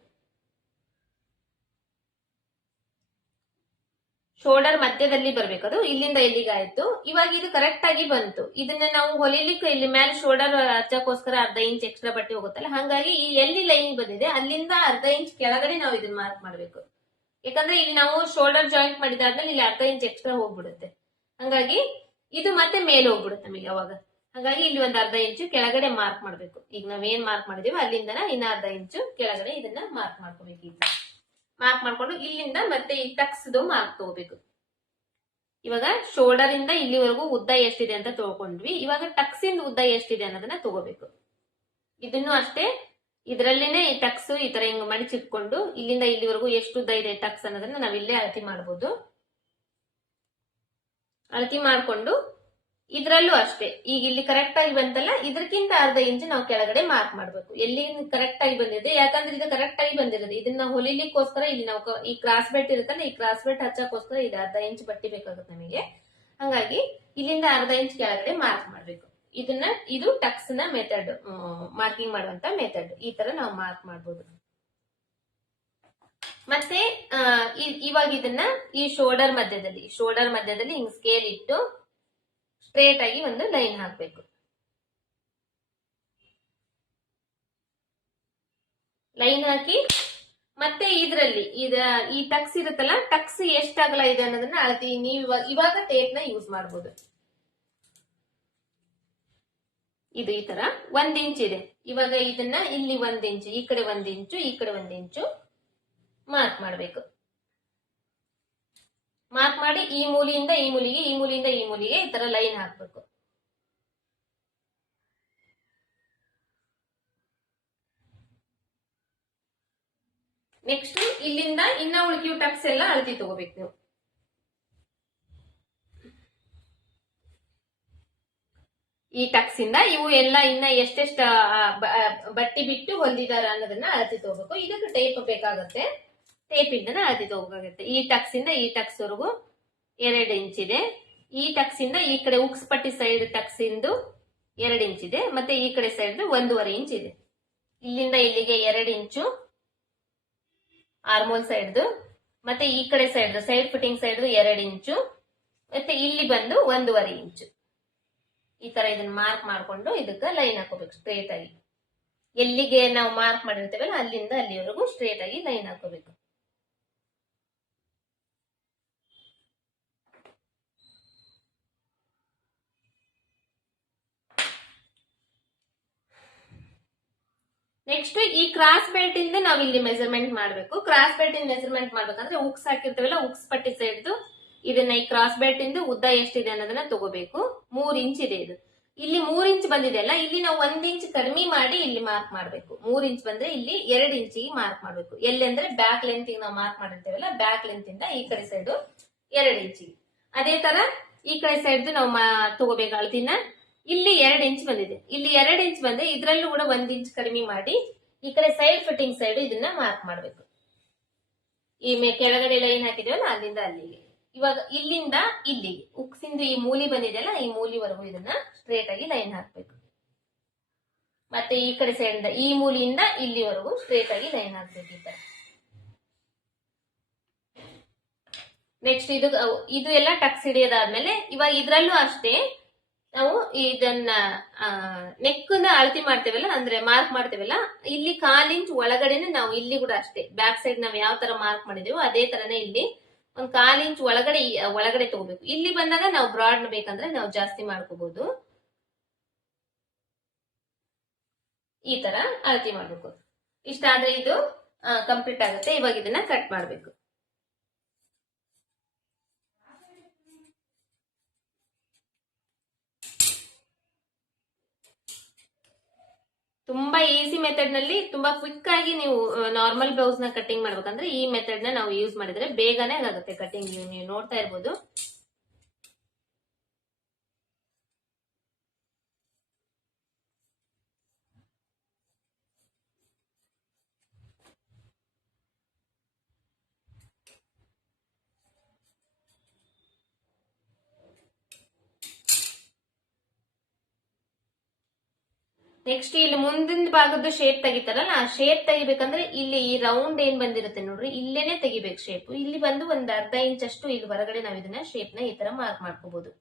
ಶೋಲ್ಡರ್ ಮಧ್ಯದಲ್ಲಿ ಬರ್ಬೇಕು. ಅದು ಇಲ್ಲಿಂದ ಇಲ್ಲಿಗೆ ಆಯ್ತು. ಇವಾಗ ಇದು ಕರೆಕ್ಟ್ ಆಗಿ ಬಂತು. ಇದನ್ನ ನಾವು ಹೊಲಿಲಿಕ್ಕೆ ಇಲ್ಲಿ ಮೇಲೆ ಶೋಲ್ಡರ್ ಹಚ್ಚಕ್ಕೋಸ್ಕರ ಅರ್ಧ ಇಂಚ್ ಎಕ್ಸ್ಟ್ರಾ ಬಟ್ಟೆ ಹೋಗುತ್ತಲ್ಲ, ಹಾಗಾಗಿ ಈ ಎಲ್ಲಿ ಲೈನ್ ಬಂದಿದೆ, ಅಲ್ಲಿಂದ ಅರ್ಧ ಇಂಚ್ ಕೆಳಗಡೆ ನಾವು ಇದನ್ನ ಮಾರ್ಕ್ ಮಾಡ್ಬೇಕು. ಯಾಕಂದ್ರೆ ಇಲ್ಲಿ ನಾವು ಶೋಲ್ಡರ್ ಜಾಯಿಂಟ್ ಮಾಡಿದಾದ್ಮೇಲೆ ಇಲ್ಲಿ ಅರ್ಧ ಇಂಚ್ ಎಕ್ಸ್ಟ್ರಾ ಹೋಗ್ಬಿಡುತ್ತೆ. ಹಂಗಾಗಿ ಇದು ಮತ್ತೆ ಮೇಲೆ ಹೋಗ್ಬಿಡುತ್ತೆ ನಮಗೆ ಅವಾಗ. ಹಾಗಾಗಿ ಇಲ್ಲಿ ಒಂದು ಅರ್ಧ ಇಂಚು ಕೆಳಗಡೆ ಮಾರ್ಕ್ ಮಾಡ್ಬೇಕು. ಈಗ ನಾವೇನ್ ಮಾರ್ಕ್ ಮಾಡಿದೀವಿ ಅಲ್ಲಿಂದ ಇನ್ನ ಅರ್ಧ ಇಂಚು ಕೆಳಗಡೆ ಇದನ್ನ ಮಾರ್ಕ್ ಮಾಡ್ಕೋಬೇಕು ಈಗ. ಮಾರ್ಕ್ ಮಾಡ್ಕೊಂಡು ಇಲ್ಲಿಂದ ಮತ್ತೆ ಈ ಟಕ್ಸ್ದು ಮಾರ್ಕ್ ತಗೋಬೇಕು. ಇವಾಗ ಶೋಲ್ಡರ್ ಇಂದ ಇಲ್ಲಿವರೆಗೂ ಉದ್ದ ಎಷ್ಟಿದೆ ಅಂತ ತಗೊಂಡ್ವಿ ಇವಾಗ ಟಕ್ಸ್ ಇಂದ ಉದ್ದ ಎಷ್ಟಿದೆ ಅನ್ನೋದನ್ನ ತಗೋಬೇಕು. ಇದನ್ನು ಅಷ್ಟೇ, ಇದರಲ್ಲೇನೆ ಈ ಟಕ್ಸ್ ಈ ತರ ಹಿಂಗ್ ಮಡಿಚಿಟ್ಕೊಂಡು ಇಲ್ಲಿಂದ ಇಲ್ಲಿವರೆಗೂ ಎಷ್ಟು ಉದ್ದ ಇದೆ ಟಕ್ಸ್ ಅನ್ನೋದನ್ನ ನಾವಿಲ್ಲೇ ಅಳತಿ ಮಾಡಬಹುದು ಅಳತಿ ಮಾಡ್ಕೊಂಡು ಇದ್ರಲ್ಲೂ ಅಷ್ಟೇ. ಈಗ ಇಲ್ಲಿ ಕರೆಕ್ಟ್ ಆಗಿ ಬಂತಲ್ಲ ಇದಕ್ಕಿಂತ ಅರ್ಧ ಇಂಚ್ ನಾವು ಕೆಳಗಡೆ ಮಾರ್ಕ್ ಮಾಡ್ಬೇಕು. ಎಲ್ಲಿ ಕರೆಕ್ಟ್ ಆಗಿ ಬಂದಿದೆ? ಯಾಕಂದ್ರೆ ಇದು ಕರೆಕ್ಟ್ ಆಗಿ ಬಂದಿರೋದು. ಇದನ್ನ ಹೊಲಿಲಿಕ್ಕೋಸ್ಕರ ಇಲ್ಲಿ ನಾವು ಈ ಕ್ರಾಸ್ ಬೆಟ್ ಇರುತ್ತಲ್ಲ, ಈ ಕ್ರಾಸ್ ಬೆಟ್ ಹಚ್ಚಕ್ಕೋಸ್ಕರ ಇದು ಅರ್ಧ ಇಂಚ್ ಬಟ್ಟಿ ಬೇಕಾಗುತ್ತೆ ನಮಗೆ. ಹಂಗಾಗಿ ಇಲ್ಲಿಂದ ಅರ್ಧ ಇಂಚ್ ಕೆಳಗಡೆ ಮಾರ್ಕ್ ಮಾಡ್ಬೇಕು. ಇದನ್ನ, ಇದು ಟಕ್ಸ್ನ ಮೆಥಡ್ ಮಾರ್ಕಿಂಗ್ ಮಾಡುವಂತ ಮೆಥಡ್ ಈ ತರ ನಾವು ಮಾರ್ಕ್ ಮಾಡ್ಬೋದು. ಮತ್ತೆ ಇವಾಗ ಇದನ್ನ ಈ ಶೋಲ್ಡರ್ ಮಧ್ಯದಲ್ಲಿ ಶೋಲ್ಡರ್ ಮಧ್ಯದಲ್ಲಿ ಹಿಂಗ್ ಸ್ಕೇಲ್ ಇಟ್ಟು ಸ್ಟ್ರೇಟ್ ಆಗಿ ಒಂದು ಲೈನ್ ಹಾಕಬೇಕು. ಲೈನ್ ಹಾಕಿ, ಮತ್ತೆ ಇದ್ರಲ್ಲಿ, ಇದ, ಈ ಟಕ್ಸ್ ಇರುತ್ತಲ್ಲ, ಟಕ್ಸ್ ಎಷ್ಟು ಅಗಲ ಇದೆ ಅನ್ನೋದನ್ನ ಅಳತಿ, ನೀವು ಇವಾಗ ಟೇಪ್ನ ಯೂಸ್ ಮಾಡಬಹುದು ಇದು ಈ ತರ, ಒಂದ್ ಇಂಚ್ ಇದೆ. ಇವಾಗ ಇದನ್ನ ಇಲ್ಲಿ ಒಂದ್ ಇಂಚು ಈ ಕಡೆ ಒಂದ್ ಇಂಚು ಈ ಕಡೆ ಒಂದ್ ಇಂಚು ಮಾರ್ಕ್ ಮಾಡ್ಬೇಕು. ಮಾರ್ಕ್ ಮಾಡಿ ಈ ಮೂಲಿಯಿಂದ ಈ ಮೂಲಿಗೆ, ಈ ಮೂಲಿಯಿಂದ ಈ ಮೂಲಿಗೆ ಈ ತರ ಲೈನ್ ಹಾಕ್ಬೇಕು. ನೆಕ್ಸ್ಟ್ ಇಲ್ಲಿಂದ ಇನ್ನ ಉಳಿಕೆ ಟಕ್ಸ್ ಎಲ್ಲ ಅಳತಿ ತಗೋಬೇಕು ನೀವು. ಈ ಟಕ್ಸ್ ಇಂದ ಇವು ಎಲ್ಲ ಇನ್ನ ಎಷ್ಟೆಷ್ಟ ಬಟ್ಟಿ ಬಿಟ್ಟು ಹೊಂದಿದಾರ ಅನ್ನೋದನ್ನ ಅಳತಿ ತಗೋಬೇಕು. ಇದಕ್ಕೆ ಟೇಪ್ ಬೇಕಾಗತ್ತೆ. ಟೇಪ್ ಇಂದನ ಅಳತಿ ತಗೋಬೇಕಾಗತ್ತೆ ಈ ಟಕ್ಸ್ ಇಂದ ಈ ಟಕ್ಸ್ ವರೆಗೂ ಎರಡು ಇಂಚ್ ಇದೆ. ಈ ಟಕ್ಸ್ ಇಂದ ಈ ಕಡೆ ಉಕ್ಸ್ ಪಟ್ಟಿ ಸೈಡ್ ಟಕ್ಸ್ ಇಂದು ಎರಡು ಇಂಚ್ ಇದೆ. ಮತ್ತೆ ಈ ಕಡೆ ಸೈಡ್ ಒಂದೂವರೆ ಇಂಚ್ ಇದೆ. ಇಲ್ಲಿಂದ ಇಲ್ಲಿಗೆ ಎರಡು ಇಂಚು ಆರ್ಮೋಲ್ ಸೈಡ್ದು ಮತ್ತೆ ಈ ಕಡೆ ಸೈಡ್ ಸೈಡ್ ಫಿಟ್ಟಿಂಗ್ ಸೈಡ್ ಎರಡು ಇಂಚು ಮತ್ತೆ ಇಲ್ಲಿ ಬಂದು ಒಂದೂವರೆ ಇಂಚು ಈ ತರ ಇದನ್ನ ಮಾರ್ಕ್ ಮಾಡ್ಕೊಂಡು ಇದಕ್ಕೆ ಲೈನ್ ಹಾಕೋಬೇಕು ಸ್ಟ್ರೇಟ್ ಆಗಿ. ಎಲ್ಲಿಗೆ ನಾವು ಮಾರ್ಕ್ ಮಾಡಿರ್ತೇವಲ್ಲ ಅಲ್ಲಿಂದ ಅಲ್ಲಿವರೆಗೂ ಸ್ಟ್ರೇಟ್ ಆಗಿ ಲೈನ್ ಹಾಕೋಬೇಕು. ನೆಕ್ಸ್ಟ್ ಈ ಕ್ರಾಸ್ ಬೆಲ್ಟ್ ಇಂದ ನಾವು ಇಲ್ಲಿ ಮೆಜರ್ಮೆಂಟ್ ಮಾಡಬೇಕು. ಕ್ರಾಸ್ ಬೆಲ್ಟ್ ಇಂದ ಮೆಜರ್ಮೆಂಟ್ ಮಾಡ್ಬೇಕಂದ್ರೆ ಉಕ್ಸ್ ಹಾಕಿರ್ತೇವಲ್ಲ, ಉಕ್ಸ್ ಪಟ್ಟಿ ಸೈಡ್ದು ಇದನ್ನ ಈ ಕ್ರಾಸ್ ಬೆಲ್ಟ್ ಇಂದ ಉದ್ದ ಎಷ್ಟಿದೆ ಅನ್ನೋದನ್ನ ತಗೋಬೇಕು. ಮೂರ್ ಇಂಚ್ ಇದೆ ಇದು. ಇಲ್ಲಿ ಮೂರ್ ಇಂಚ್ ಬಂದಿದೆ ಅಲ್ಲ, ಇಲ್ಲಿ ನಾವು ಒಂದ್ ಇಂಚ್ ಕಡಿಮೆ ಮಾಡಿ ಇಲ್ಲಿ ಮಾರ್ಕ್ ಮಾಡ್ಬೇಕು. ಮೂರ್ ಇಂಚ್ ಬಂದ್ರೆ ಇಲ್ಲಿ ಎರಡ್ ಇಂಚಿಗೆ ಮಾರ್ಕ್ ಮಾಡ್ಬೇಕು. ಎಲ್ಲಿ ಅಂದ್ರೆ ಬ್ಯಾಕ್ ಲೆಂತ್ ನಾವು ಮಾರ್ಕ್ ಮಾಡಿರ್ತೇವಲ್ಲ ಬ್ಯಾಕ್ ಲೆಂತ್ ಇಂದ ಈ ಕಡೆ ಸೈಡ್ ಎರಡ್ ಇಂಚಿಗೆ. ಅದೇ ತರ ಈ ಕಡೆ ಸೈಡ್ ನಾವು ತಗೋಬೇಕು ಅಳತಿನ ಇಲ್ಲಿ ಎರಡು ಇಂಚ್ ಬಂದಿದೆ. ಇಲ್ಲಿ ಎರಡು ಇಂಚ್ ಬಂದ್ರೆ ಇದ್ರಲ್ಲೂ ಕೂಡ ಒಂದ್ ಇಂಚ್ ಕಡಿಮೆ ಮಾಡಿ ಈ ಕಡೆ ಸೈಡ್ ಫಿಟ್ಟಿಂಗ್ ಸೈಡ್ ಇದನ್ನ ಮಾರ್ಕ್ ಮಾಡ್ಬೇಕು. ಈ ಕೆಳಗಡೆ ಲೈನ್ ಹಾಕಿದೇವಲ್ಲ, ಅಲ್ಲಿಂದ ಅಲ್ಲಿಗೆ. ಇವಾಗ ಇಲ್ಲಿಂದ ಇಲ್ಲಿಗೆ. ಉಕ್ಸಿಂದ ಈ ಮೂಲಿ ಬಂದಿದೆಯಲ್ಲ, ಈ ಮೂಲಿವರೆಗೂ ಇದನ್ನ ಸ್ಟ್ರೇಟ್ ಆಗಿ ಲೈನ್ ಹಾಕ್ಬೇಕು. ಮತ್ತೆ ಈ ಕಡೆ ಸೈಡ್ ಈ ಮೂಲಿಯಿಂದ ಇಲ್ಲಿವರೆಗೂ ಸ್ಟ್ರೇಟ್ ಆಗಿ ಲೈನ್ ಹಾಕ್ಬೇಕು ಈ ತರ ನೆಕ್ಸ್ಟ್ ಇದು ಇದು ಎಲ್ಲ ಟಕ್ಸ್ ಹಿಡಿಯೋದಾದ್ಮೇಲೆ ಇವಾಗ ಇದ್ರಲ್ಲೂ ಅಷ್ಟೇ ನಾವು ಇದನ್ನ ನೆಕ್ನ ಅಳತಿ ಮಾಡ್ತೇವಲ್ಲ, ಅಂದ್ರೆ ಮಾರ್ಕ್ ಮಾಡ್ತೇವಲ್ಲ, ಇಲ್ಲಿ ಕಾಲ್ ಇಂಚ್ ಒಳಗಡೆನೆ ನಾವು ಇಲ್ಲಿ ಕೂಡ ಅಷ್ಟೇ ಬ್ಯಾಕ್ ಸೈಡ್ ನಾವು ಯಾವ ತರ ಮಾರ್ಕ್ ಮಾಡಿದೀವೋ ಅದೇ ತರನೇ ಇಲ್ಲಿ ಒಂದ್ ಕಾಲ್ ಇಂಚ್ ಒಳಗಡೆ ಒಳಗಡೆ ತಗೋಬೇಕು. ಇಲ್ಲಿ ಬಂದಾಗ ನಾವು ಬ್ರಾಡ್ ಬೇಕಂದ್ರೆ ನಾವು ಜಾಸ್ತಿ ಮಾಡ್ಕೋಬಹುದು ಈ ತರ ಅಳತಿ ಮಾಡ್ಬೇಕು. ಇಷ್ಟಾದ್ರೆ ಇದು ಕಂಪ್ಲೀಟ್ ಆಗುತ್ತೆ. ಇವಾಗ ಇದನ್ನ ಕಟ್ ಮಾಡ್ಬೇಕು. ತುಂಬಾ ಈಸಿ ಮೆಥಡ್ನಲ್ಲಿ ತುಂಬಾ ಕ್ವಿಕ್ ಆಗಿ ನೀವು ನಾರ್ಮಲ್ ಬ್ಲೌಸ್ನ ಕಟಿಂಗ್ ಮಾಡ್ಬೇಕಂದ್ರೆ ಈ ಮೆಥಡ್ನ ನಾವು ಯೂಸ್ ಮಾಡಿದ್ರೆ ಬೇಗನೆ ಆಗುತ್ತೆ ಕಟಿಂಗ್ ನೀವು ನೋಡ್ತಾ ಇರ್ಬೋದು. ನೆಕ್ಸ್ಟ್ ಇಲ್ಲಿ ಮುಂದಿನ ಭಾಗದ್ದು ಶೇಪ್ ತೆಗಿತಾರಲ್ಲ, ಆ ಶೇಪ್ ತೆಗಿಬೇಕಂದ್ರೆ ಇಲ್ಲಿ ಈ ರೌಂಡ್ ಏನ್ ಬಂದಿರುತ್ತೆ ನೋಡ್ರಿ, ಇಲ್ಲೇನೆ ತೆಗಿಬೇಕು ಶೇಪ್ ಇಲ್ಲಿ ಬಂದು ಒಂದ್ ಅರ್ಧ ಇಂಚ್ ಅಷ್ಟು ಇಲ್ಲಿ ಹೊರಗಡೆ ನಾವು ಇದನ್ನ ಶೇಪ್ನ ಈ ತರ ಮಾರ್ಕ್ ಮಾಡ್ಕೋಬಹುದು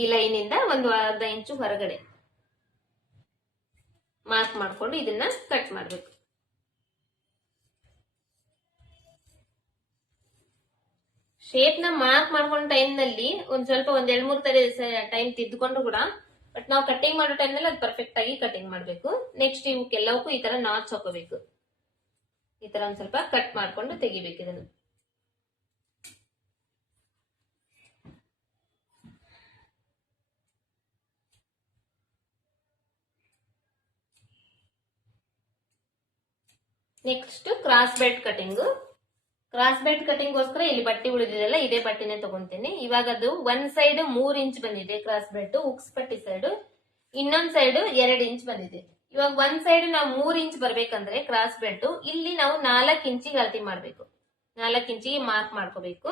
ಈ ಲೈನ್ ಇಂದ ಒಂದು ಅರ್ಧ ಇಂಚು ಹೊರಗಡೆ. ಮಾರ್ಕ್ ಮಾಡ್ಕೊಂಡು ಇದನ್ನ ಕಟ್ ಮಾಡ್ಬೇಕು. ಶೇಪ್ನ ಮಾರ್ಕ್ ಮಾಡ್ಕೊಂಡ ಟೈಮ್ನಲ್ಲಿ ಒಂದ್ ಸ್ವಲ್ಪ ಒಂದ್ ಎರಡ್ ಮೂರ್ ತರ ಟೈಮ್ ತಿದ್ದುಕೊಂಡ್ರು ಕೂಡ ಬಟ್ ನಾವು ಕಟಿಂಗ್ ಮಾಡೋ ಟೈಮ್ನಲ್ಲಿ ಅದು ಪರ್ಫೆಕ್ಟ್ ಆಗಿ ಕಟಿಂಗ್ ಮಾಡ್ಬೇಕು. ನೆಕ್ಸ್ಟ್ ಇವಕ್ಕೆಲ್ಲವಕ್ಕೂ ಈ ತರ ನಾಟ್ಸ್ ಹಾಕೋಬೇಕು. ಈ ತರ ಒಂದ್ ಸ್ವಲ್ಪ ಕಟ್ ಮಾಡ್ಕೊಂಡು ತೆಗಿಬೇಕು ಇದನ್ನು. Next cross belt cutting cross belt cutting ಗೋಸ್ಕರ ಇಲ್ಲಿ ಬಟ್ಟೆ ಉಳಿದಿದೆಲ್ಲ ಇದೇ ಬಟ್ಟೆನೆ ತಗೊಂತೀನಿ. ಇವಾಗ ಅದು ಒಂದ್ ಸೈಡ್ ಮೂರ್ ಇಂಚ್ ಬಂದಿದೆ ಕ್ರಾಸ್ ಬೆಲ್ಟ್ ಉಕ್ಸ್ ಪಟ್ಟಿ ಸೈಡ್ ಇನ್ನೊಂದ್ ಸೈಡ್ ಎರಡ್ ಇಂಚ್ ಬಂದಿದೆ. ಇವಾಗ ಒಂದ್ ಸೈಡ್ ನಾವು ಮೂರ್ ಇಂಚ್ ಬರ್ಬೇಕಂದ್ರೆ ಕ್ರಾಸ್ ಬೆಲ್ಟ್ ಇಲ್ಲಿ ನಾವು ನಾಲ್ಕ್ ಇಂಚಿಗೆ ಅಳತಿ ಮಾಡ್ಬೇಕು. ನಾಲ್ಕ್ ಇಂಚಿಗೆ ಮಾರ್ಕ್ ಮಾಡ್ಕೋಬೇಕು.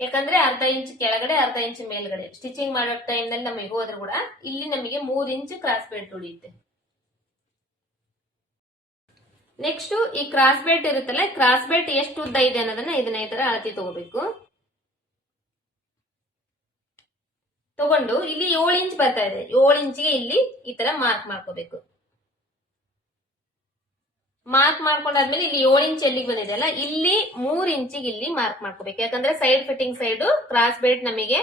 ಯಾಕಂದ್ರೆ ಅರ್ಧ ಇಂಚ್ ಕೆಳಗಡೆ, ಅರ್ಧ ಇಂಚ್ ಮೇಲ್ಗಡೆ. ಸ್ಟಿಚಿಂಗ್ ಮಾಡೋ ಟೈಮ್ನಲ್ಲಿ ನಮಗೆ ಹೋದ್ರು ಕೂಡ ಇಲ್ಲಿ ನಮಗೆ ಮೂರ್ ಇಂಚ್ ಕ್ರಾಸ್ ಬೆಲ್ಟ್ ಉಳಿಯುತ್ತೆ. ನೆಕ್ಸ್ಟ್ ಈ ಕ್ರಾಸ್ ಬೆಲ್ಟ್ ಇರುತ್ತಲ್ಲ ಕ್ರಾಸ್ ಬೆಲ್ಟ್ ಎಷ್ಟು ಉದ್ದ ಇದೆ ಅನ್ನೋದನ್ನ ಇದನ್ನ ಈ ತರ ಅಳತಿ ತಗೋಬೇಕು. ತಗೊಂಡು ಇಲ್ಲಿ ಏಳು ಇಂಚ್ ಬರ್ತಾ ಇದೆ. ಏಳು ಇಂಚಿಗೆ ಇಲ್ಲಿ ಈ ತರ ಮಾರ್ಕ್ ಮಾಡ್ಕೋಬೇಕು. ಮಾರ್ಕ್ ಮಾಡ್ಕೊಂಡಾದ್ಮೇಲೆ ಇಲ್ಲಿ ಏಳು ಇಂಚ್ ಎಲ್ಲಿಗೆ ಬಂದಿದೆ ಅಲ್ಲ, ಇಲ್ಲಿ ಮೂರ್ ಇಂಚಿಗೆ ಇಲ್ಲಿ ಮಾರ್ಕ್ ಮಾಡ್ಕೋಬೇಕು. ಯಾಕಂದ್ರೆ side fitting side cross belt ನಮಗೆ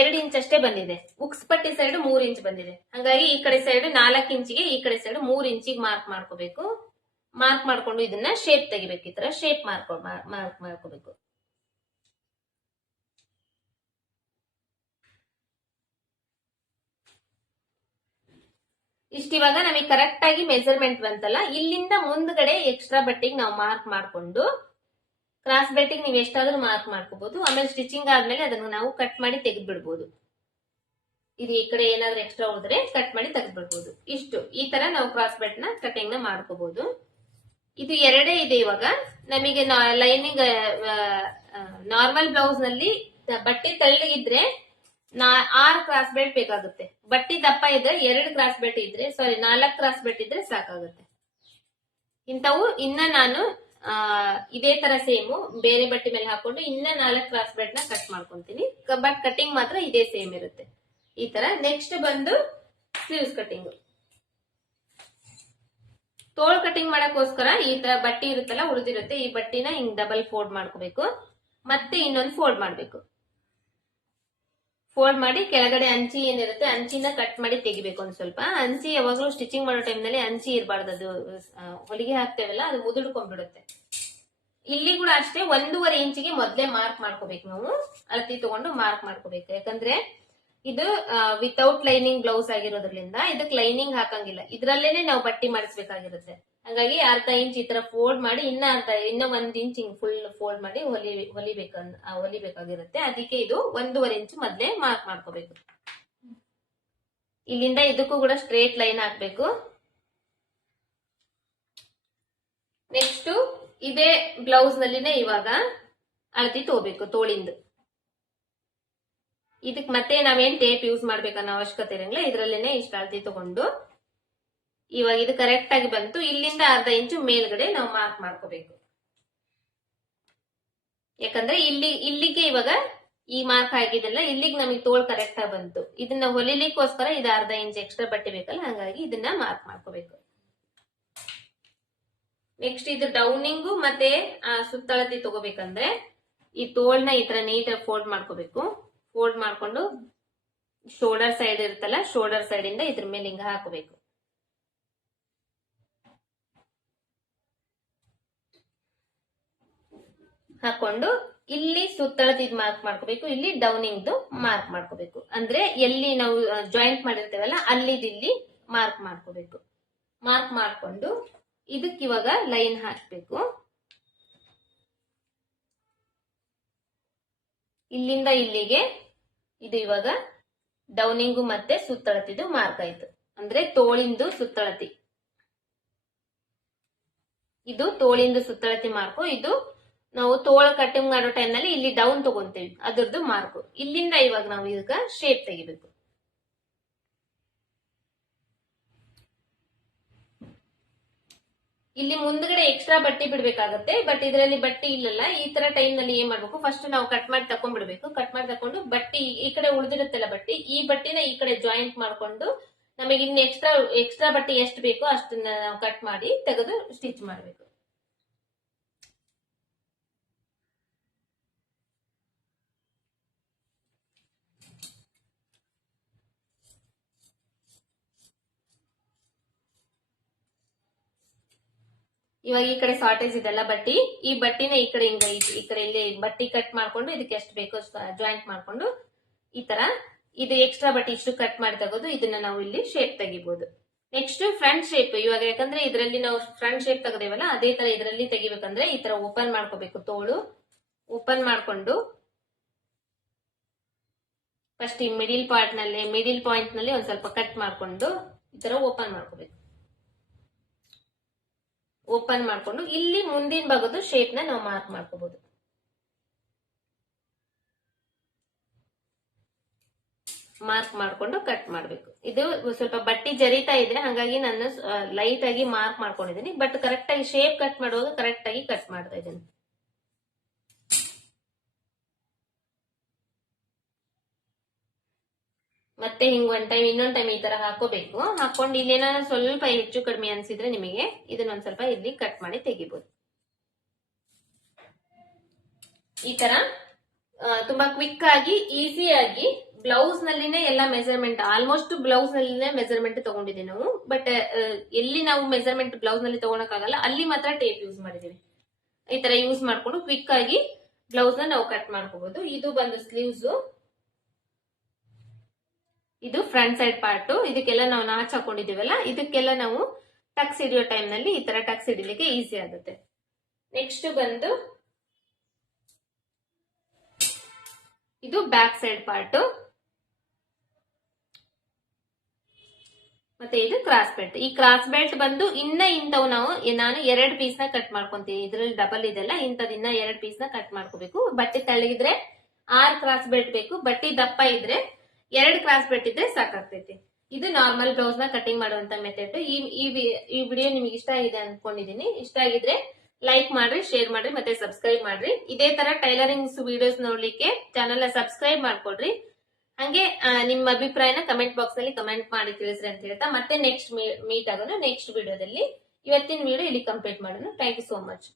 ಎರಡು ಇಂಚ್ ಅಷ್ಟೇ ಬಂದಿದೆ. ಉಕ್ಸ್ ಪಟ್ಟಿ ಸೈಡ್ ಮೂರ್ ಇಂಚ್ ಬಂದಿದೆ. ಹಂಗಾಗಿ ಈ ಕಡೆ ಸೈಡ್ ನಾಲ್ಕು ಇಂಚಿಗೆ, ಈ ಕಡೆ ಸೈಡ್ ಮೂರ್ ಇಂಚಿಗೆ ಮಾರ್ಕ್ ಮಾಡ್ಕೋಬೇಕು. ಮಾರ್ಕ್ ಮಾಡ್ಕೊಂಡು ಇದನ್ನ ಶೇಪ್ ತೆಗಿಬೇಕು. ಈ ತರ ಶೇಪ್ ಮಾರ್ಕೊ ಮಾರ್ಕ್ ಮಾಡ್ಕೋಬೇಕು. ಇಷ್ಟಿವಾಗ ನಮಗೆ ಕರೆಕ್ಟ್ ಆಗಿ ಮೆಜರ್ಮೆಂಟ್ ಬಂತಲ್ಲ, ಇಲ್ಲಿಂದ ಮುಂದ್ಗಡೆ ಎಕ್ಸ್ಟ್ರಾ ಬಟ್ಟಿಗೆ ನಾವು ಮಾರ್ಕ್ ಮಾಡ್ಕೊಂಡು ಕ್ರಾಸ್ ಬೆಟ್ಟಿಂಗ್ ನೀವು ಎಷ್ಟಾದ್ರೂ ಮಾರ್ಕ್ ಮಾಡ್ಕೋಬಹುದು ಆಮೇಲೆ ಸ್ಟಿಚಿಂಗ್ ಆದ್ಮೇಲೆ ಅದನ್ನು ನಾವು ಕಟ್ ಮಾಡಿ ತೆಗೆದು ಬಿಡ್ಬೋದು ಇದು ಈ ಕಡೆ ಏನಾದ್ರೂ ಎಕ್ಸ್ಟ್ರಾ ಹೋದ್ರೆ ಕಟ್ ಮಾಡಿ ತೆಗೆದು ಬಿಡ್ಬೋದು ಇಷ್ಟು. ಈ ತರ ನಾವು ಕ್ರಾಸ್ ಬೆಟ್ನ ಕಟಿಂಗ್ನ ಮಾಡ್ಕೋಬಹುದು ಇದು ಎರಡೇ ಇದೆ ಇವಾಗ. ನಮಗೆ ಲೈನಿಂಗ್ ನಾರ್ಮಲ್ ಬ್ಲೌಸ್ನಲ್ಲಿ ಬಟ್ಟೆ ತಳ್ಳಿಗಿದ್ರೆ ಆರು ಕ್ರಾಸ್ ಬೆಟ್ ಬೇಕಾಗುತ್ತೆ. ಬಟ್ಟೆ ದಪ್ಪ ಇದ್ರೆ ಎರಡು ಕ್ರಾಸ್ ಬೆಟ್ ಇದ್ರೆ ಸಾರಿ ನಾಲ್ಕು ಕ್ರಾಸ್ ಬೆಟ್ ಇದ್ರೆ ಸಾಕಾಗುತ್ತೆ. ಇಂಥವು ಇನ್ನ ನಾನು ಇದೇ ತರ ಸೇಮು, ಬೇರೆ ಬಟ್ಟೆ ಮೇಲೆ ಹಾಕೊಂಡು ಇನ್ನ ನಾಲ್ಕು ಕ್ರಾಸ್ ಬ್ರೆಡ್ನ ಕಟ್ ಮಾಡ್ಕೊಂತೀನಿ. ಬಟ್ ಕಟಿಂಗ್ ಮಾತ್ರ ಇದೇ ಸೇಮ್ ಇರುತ್ತೆ. ಈ ತರ. ನೆಕ್ಸ್ಟ್ ಬಂದು ಸ್ಲೀವ್ಸ್ ಕಟಿಂಗ್ ತೋಳ್ ಕಟಿಂಗ್ ಮಾಡಕ್ಕೋಸ್ಕರ ಈ ತರ ಬಟ್ಟೆ ಇರುತ್ತಲ್ಲ ಉಳಿದಿರುತ್ತೆ ಈ ಬಟ್ಟಿನ ಹಿಂಗ್ ಡಬಲ್ ಫೋಲ್ಡ್ ಮಾಡ್ಕೋಬೇಕು. ಮತ್ತೆ ಇನ್ನೊಂದು ಫೋಲ್ಡ್ ಮಾಡ್ಬೇಕು. ಫೋಲ್ಡ್ ಮಾಡಿ ಕೆಳಗಡೆ ಅಂಚಿ ಏನಿರುತ್ತೆ, ಅಂಚಿನ ಕಟ್ ಮಾಡಿ ತೆಗಿಬೇಕು ಒಂದ್ ಸ್ವಲ್ಪ. ಅಂಚಿ ಯಾವಾಗ್ಲೂ ಸ್ಟಿಚಿಂಗ್ ಮಾಡೋ ಟೈಮ್ನಲ್ಲಿ ಅಂಚಿ ಇರಬಾರ್ದು. ಅದು ಹೊಲಿಗೆ ಹಾಕ್ತೇವಲ್ಲ, ಅದು ಉದುಡ್ಕೊಂಡ್ಬಿಡುತ್ತೆ ಇಲ್ಲಿ ಕೂಡ ಅಷ್ಟೇ ಒಂದೂವರೆ ಇಂಚಿಗೆ ಮೊದ್ಲೇ ಮಾರ್ಕ್ ಮಾಡ್ಕೋಬೇಕು ನಾವು. ಅಳತಿ ತಗೊಂಡು ಮಾರ್ಕ್ ಮಾಡ್ಕೋಬೇಕು. ಯಾಕಂದ್ರೆ ಇದು ವಿತೌಟ್ ಲೈನಿಂಗ್ ಬ್ಲೌಸ್ ಆಗಿರೋದ್ರಿಂದ, ಇದಕ್ಕೆ ಲೈನಿಂಗ್ ಹಾಕಂಗಿಲ್ಲ. ಇದ್ರಲ್ಲೇನೆ ನಾವು ಬಟ್ಟಿ ಮಾಡಿಸ್ಬೇಕಾಗಿರುತ್ತೆ. ಹಂಗಾಗಿ ಅರ್ಧ ಇಂಚ್ ಈ ತರ ಫೋಲ್ಡ್ ಮಾಡಿ, ಇನ್ನ ಅರ್ಧ, ಇನ್ನ ಒಂದ್ ಇಂಚ್ ಹಿಂಗ್ ಫುಲ್ ಫೋಲ್ಡ್ ಮಾಡಿ ಹೊಲಿ ಹೊಲಿಬೇಕಂದ್ ಹೊಲಿಬೇಕಾಗಿರುತ್ತೆ. ಅದಕ್ಕೆ ಇದು ಒಂದೂವರೆ ಇಂಚ್ ಮೊದ್ಲೇ ಮಾರ್ಕ್ ಮಾಡ್ಕೋಬೇಕು. ಇಲ್ಲಿಂದ ಇದಕ್ಕೂ ಕೂಡ ಸ್ಟ್ರೇಟ್ ಲೈನ್ ಹಾಕ್ಬೇಕು. ನೆಕ್ಸ್ಟ್ ಇದೇ ಬ್ಲೌಸ್ ನಲ್ಲಿನೇ ಇವಾಗ ಅಳತಿ ತಗೋಬೇಕು ತೋಳಿಂದ. ಇದಕ್ ಮತ್ತೆ ನಾವೇನ್ ಟೇಪ್ ಯೂಸ್ ಮಾಡ್ಬೇಕನ್ನೋ ಅವಶ್ಯಕತೆ ಇರಂಗಿಲ್ಲ. ಇದ್ರಲ್ಲೇನೆ ಇಷ್ಟ ಅಳತಿ ತಗೊಂಡು ಇವಾಗ ಇದು ಕರೆಕ್ಟ್ ಆಗಿ ಬಂತು. ಇಲ್ಲಿಂದ ಅರ್ಧ ಇಂಚು ಮೇಲ್ಗಡೆ ನಾವು ಮಾರ್ಕ್ ಮಾಡ್ಕೋಬೇಕು. ಯಾಕಂದ್ರೆ ಇಲ್ಲಿ, ಇಲ್ಲಿಗೆ ಇವಾಗ ಈ ಮಾರ್ಕ್ ಆಗಿದೆಲ್ಲ ಇಲ್ಲಿಗೆ ನಮಗೆ ತೋಳ್ ಕರೆಕ್ಟ್ ಆಗಿ ಬಂತು. ಇದನ್ನ ಹೊಲಿಲಿಕ್ಕೋಸ್ಕರ ಇದು ಅರ್ಧ ಇಂಚ್ ಎಕ್ಸ್ಟ್ರಾ ಬಟ್ಟೆ ಬೇಕಲ್ಲ, ಹಂಗಾಗಿ ಇದನ್ನ ಮಾರ್ಕ್ ಮಾಡ್ಕೋಬೇಕು. ನೆಕ್ಸ್ಟ್ ಇದು ಡೌನಿಂಗು ಮತ್ತೆ ಸುತ್ತಳತಿ ತಗೋಬೇಕಂದ್ರೆ ಈ ತೋಳ್ನ ಈ ತರ ನೀಟಾಗಿ ಫೋಲ್ಡ್ ಮಾಡ್ಕೋಬೇಕು. ಫೋಲ್ಡ್ ಮಾಡ್ಕೊಂಡು ಶೋಲ್ಡರ್ ಸೈಡ್ ಇರುತ್ತಲ್ಲ ಶೋಲ್ಡರ್ ಸೈಡ್ ಇಂದ ಇದ್ರ ಮೇಲೆ ಹಿಂಗ ಹಾಕೋಬೇಕು. ಹಾಕೊಂಡು ಇಲ್ಲಿ ಸುತ್ತಳತಿದ್ ಮಾರ್ಕ್ ಮಾಡ್ಕೋಬೇಕು, ಇಲ್ಲಿ ಡೌನಿಂಗ್ದು ಮಾರ್ಕ್ ಮಾಡ್ಕೋಬೇಕು. ಅಂದ್ರೆ ಎಲ್ಲಿ ನಾವು ಜಾಯಿಂಟ್ ಮಾಡಿರ್ತೇವಲ್ಲ ಅಲ್ಲಿ ಇಲ್ಲಿ ಮಾರ್ಕ್ ಮಾಡ್ಕೋಬೇಕು. ಮಾರ್ಕ್ ಮಾಡ್ಕೊಂಡು ಇದಕ್ಕೆ ಇವಾಗ ಲೈನ್ ಹಾಕ್ಬೇಕು. ಇಲ್ಲಿಂದ ಇಲ್ಲಿಗೆ ಇದು ಇವಾಗ ಡೌನಿಂಗು ಮತ್ತೆ ಸುತ್ತಳತಿದು ಮಾರ್ಕ್ ಆಯ್ತು. ಅಂದ್ರೆ ತೋಳಿಂದು ಸುತ್ತಳತಿ. ಇದು ತೋಳಿಂದು ಸುತ್ತಳತಿ ಮಾರ್ಕು ಇದು ನಾವು ತೋಳ ಕಟಿಂಗ್ ಮಾಡೋ ಟೈಮ್ನಲ್ಲಿ ಇಲ್ಲಿ ಡೌನ್ ತಗೊಂತೀವಿ. ಅದ್ರದ್ದು ಮಾರ್ಕ್ ಇಲ್ಲಿಂದ ಇವಾಗ ನಾವು ಇದಕ್ಕೆ ಶೇಪ್ ತೆಗಿಬೇಕು. ಇಲ್ಲಿ ಮುಂದ್ಗಡೆ ಎಕ್ಸ್ಟ್ರಾ ಬಟ್ಟೆ ಬಿಡ್ಬೇಕಾಗತ್ತೆ. ಬಟ್ ಇದರಲ್ಲಿ ಬಟ್ಟೆ ಇಲ್ಲಲ್ಲ, ಈ ತರ ಟೈಮ್ನಲ್ಲಿ ಏನ್ ಮಾಡ್ಬೇಕು? ಫಸ್ಟ್ ನಾವು ಕಟ್ ಮಾಡಿ ತಕೊಂಡ್ಬಿಡ್ಬೇಕು. ಕಟ್ ಮಾಡಿ ತಕೊಂಡು ಬಟ್ಟೆ ಈ ಕಡೆ ಉಳಿದಿರುತ್ತಲ್ಲ ಬಟ್ಟೆ, ಈ ಬಟ್ಟಿನ ಈ ಕಡೆ ಜಾಯಿಂಟ್ ಮಾಡ್ಕೊಂಡು ನಮಗೆ ಇನ್ನು ಎಕ್ಸ್ಟ್ರಾ ಎಕ್ಸ್ಟ್ರಾ ಬಟ್ಟೆ ಎಷ್ಟು ಬೇಕೋ ಅಷ್ಟನ್ನ ನಾವು ಕಟ್ ಮಾಡಿ ತೆಗೆದು ಸ್ಟಿಚ್ ಮಾಡ್ಬೇಕು. ಇವಾಗ ಈ ಕಡೆ ಶಾರ್ಟೇಜ್ ಇದೆಲ್ಲ ಬಟ್ಟಿ, ಈ ಬಟ್ಟಿನ ಈ ಕಡೆ ಹಿಂಗ ಈ- ಕಡೆ ಇಲ್ಲಿ ಬಟ್ಟಿ ಕಟ್ ಮಾಡ್ಕೊಂಡು ಇದಕ್ಕೆ ಎಷ್ಟು ಬೇಕೋ ಜಾಯಿಂಟ್ ಮಾಡ್ಕೊಂಡು ಈ ತರ ಇದು ಎಕ್ಸ್ಟ್ರಾ ಬಟ್ಟಿ ಇಷ್ಟು ಕಟ್ ಮಾಡಿ ತಗೋದು, ಇದನ್ನ ನಾವು ಇಲ್ಲಿ ಶೇಪ್ ತೆಗಿಬಹುದು ನೆಕ್ಸ್ಟ್ ಫ್ರಂಟ್ ಶೇಪ್ ಇವಾಗ ಯಾಕಂದ್ರೆ ಇದರಲ್ಲಿ ನಾವು ಫ್ರಂಟ್ ಶೇಪ್ ತೆಗೆದೇವಲ್ಲ, ಅದೇ ತರ ಇದರಲ್ಲಿ ತೆಗಿಬೇಕಂದ್ರೆ ಈ ತರ ಓಪನ್ ಮಾಡ್ಕೋಬೇಕು, ತೋಳು. ಓಪನ್ ಮಾಡ್ಕೊಂಡು ಫಸ್ಟ್ ಈ ಮಿಡಿಲ್ ಪಾರ್ಟ್ನಲ್ಲಿ ಮಿಡಿಲ್ ಪಾಯಿಂಟ್ನಲ್ಲಿ ಒಂದ್ ಸ್ವಲ್ಪ ಕಟ್ ಮಾಡ್ಕೊಂಡು ಈ ತರ ಓಪನ್ ಮಾಡ್ಕೋಬೇಕು. ಓಪನ್ ಮಾಡ್ಕೊಂಡು ಇಲ್ಲಿ ಮುಂದಿನ ಭಾಗದ ಶೇಪ್ನ ನಾವು ಮಾರ್ಕ್ ಮಾಡ್ಕೋಬಹುದು ಮಾರ್ಕ್ ಮಾಡ್ಕೊಂಡು ಕಟ್ ಮಾಡ್ಬೇಕು. ಇದು ಸ್ವಲ್ಪ ಬಟ್ಟಿ ಜರಿತಾ ಇದೆ ಹಾಗಾಗಿ ನಾನು ಲೈಟ್ ಆಗಿ ಮಾರ್ಕ್ ಮಾಡ್ಕೊಂಡಿದ್ದೀನಿ. ಬಟ್ ಕರೆಕ್ಟ್ ಆಗಿ ಶೇಪ್ ಕಟ್ ಮಾಡುವಾಗ ಕರೆಕ್ಟ್ ಆಗಿ ಕಟ್ ಮಾಡ್ತಾ ಇದ್ದೀನಿ. ಮತ್ತೆ ಹಿಂಗ್ ಒಂದ್ ಟೈಮ್ ಇನ್ನೊಂದ್ ಟೈಮ್ ಈ ತರ ಹಾಕೋಬೇಕು. ಹಾಕೊಂಡು ಇಲ್ಲೇನಾದ್ರು ಸ್ವಲ್ಪ ಹೆಚ್ಚು ಕಡಿಮೆ ಅನ್ಸಿದ್ರೆ ನಿಮಗೆ ಇದನ್ನ ಒಂದ್ ಸ್ವಲ್ಪ ಇಲ್ಲಿ ಕಟ್ ಮಾಡಿ ತೆಗಿಬಹುದು ಈ ತರ ತುಂಬಾ ಕ್ವಿಕ್ ಆಗಿ ಈಸಿ ಆಗಿ ಬ್ಲೌಸ್ ನಲ್ಲಿನೇ ಎಲ್ಲ ಮೆಸರ್ಮೆಂಟ್ ಆಲ್ಮೋಸ್ಟ್ ಬ್ಲೌಸ್ ನಲ್ಲಿನೇ ಮೆಸರ್ಮೆಂಟ್ ತಗೊಂಡಿದ್ದೀವಿ ನಾವು. ಬಟ್ ಎಲ್ಲಿ ನಾವು ಮೆಸರ್ಮೆಂಟ್ ಬ್ಲೌಸ್ನಲ್ಲಿ ತಗೊಳಕ್ಕಾಗಲ್ಲ, ಅಲ್ಲಿ ಮಾತ್ರ ಟೇಪ್ ಯೂಸ್ ಮಾಡಿದೀವಿ. ಈ ತರ ಯೂಸ್ ಮಾಡ್ಕೊಂಡು ಕ್ವಿಕ್ ಆಗಿ ಬ್ಲೌಸ್ ನಾವು ಕಟ್ ಮಾಡ್ಕೋಬಹುದು ಇದು ಬಂದು ಸ್ಲೀವ್ಸ್ ಇದು ಫ್ರಂಟ್ ಸೈಡ್ ಪಾರ್ಟ್ ಇದಕ್ಕೆಲ್ಲ ನಾವು ನಾಚ್ ಹಾಕೊಂಡಿದೀವಲ್ಲ ಇದಕ್ಕೆಲ್ಲ ನಾವು ಟಕ್ಸ್ ಹಿಡಿಯೋ ಟೈಮ್ನಲ್ಲಿ ಈ ತರ ಟಕ್ಸ್ ಹಿಡಿಲಿಕ್ಕೆ ಈಸಿ ಆಗುತ್ತೆ. ನೆಕ್ಸ್ಟ್ ಬಂದು ಇದು ಬ್ಯಾಕ್ ಸೈಡ್ ಪಾರ್ಟ್ ಮತ್ತೆ ಇದು ಕ್ರಾಸ್ ಬೆಲ್ಟ್ ಈ ಕ್ರಾಸ್ ಬೆಲ್ಟ್ ಬಂದು ಇನ್ನ ಇಂಥವು ನಾವು ನಾನು ಎರಡ್ ಪೀಸ್ನ ಕಟ್ ಮಾಡ್ಕೊಂತೀನಿ. ಇದ್ರಲ್ಲಿ ಡಬಲ್ ಇದೆಲ್ಲ, ಇಂಥದ್ ಇನ್ನ ಎರಡ್ ಪೀಸ್ನ ಕಟ್ ಮಾಡ್ಕೋಬೇಕು. ಬಟ್ಟೆ ತಳ್ಳಿದ್ರೆ ಆರ್ ಕ್ರಾಸ್ ಬೆಲ್ಟ್ ಬೇಕು. ಬಟ್ಟೆ ದಪ್ಪ ಇದ್ರೆ ಎರಡ್ ಕ್ರಾಸ್ ಬಿಟ್ಟಿದ್ರೆ ಸಾಕಾಗ್ತೈತಿ. ಇದು ನಾರ್ಮಲ್ ಬ್ಲೌಸ್ನ ಕಟಿಂಗ್ ಮಾಡುವಂತ ಮೆಥಡ್ ಈ ಈ ವಿಡಿಯೋ ನಿಮ್ಗೆ ಇಷ್ಟ ಆಗಿದೆ ಅನ್ಕೊಂಡಿದೀನಿ. ಇಷ್ಟ ಆಗಿದ್ರೆ ಲೈಕ್ ಮಾಡ್ರಿ ಶೇರ್ ಮಾಡ್ರಿ, ಮತ್ತೆ ಸಬ್ಸ್ಕ್ರೈಬ್ ಮಾಡ್ರಿ. ಇದೇ ತರ ಟೈಲರಿಂಗ್ ವಿಡಿಯೋಸ್ ನೋಡ್ಲಿಕ್ಕೆ ಚಾನೆಲ್ನ ಸಬ್ಸ್ಕ್ರೈಬ್ ಮಾಡ್ಕೊಡ್ರಿ. ಹಂಗೆ ನಿಮ್ಮ ಅಭಿಪ್ರಾಯನ ಕಮೆಂಟ್ ಬಾಕ್ಸ್ನಲ್ಲಿ ಕಮೆಂಟ್ ಮಾಡಿ ತಿಳಿಸ್ರಿ ಅಂತ ಹೇಳ್ತಾ, ಮತ್ತೆ ನೆಕ್ಸ್ಟ್ ಮೀಟ್ ಆಗೋಣ ನೆಕ್ಸ್ಟ್ ವಿಡಿಯೋದಲ್ಲಿ ಇವತ್ತಿನ ವಿಡಿಯೋ ಇಲ್ಲಿ ಕಂಪ್ಲೀಟ್ ಮಾಡೋಣ. Thank you so much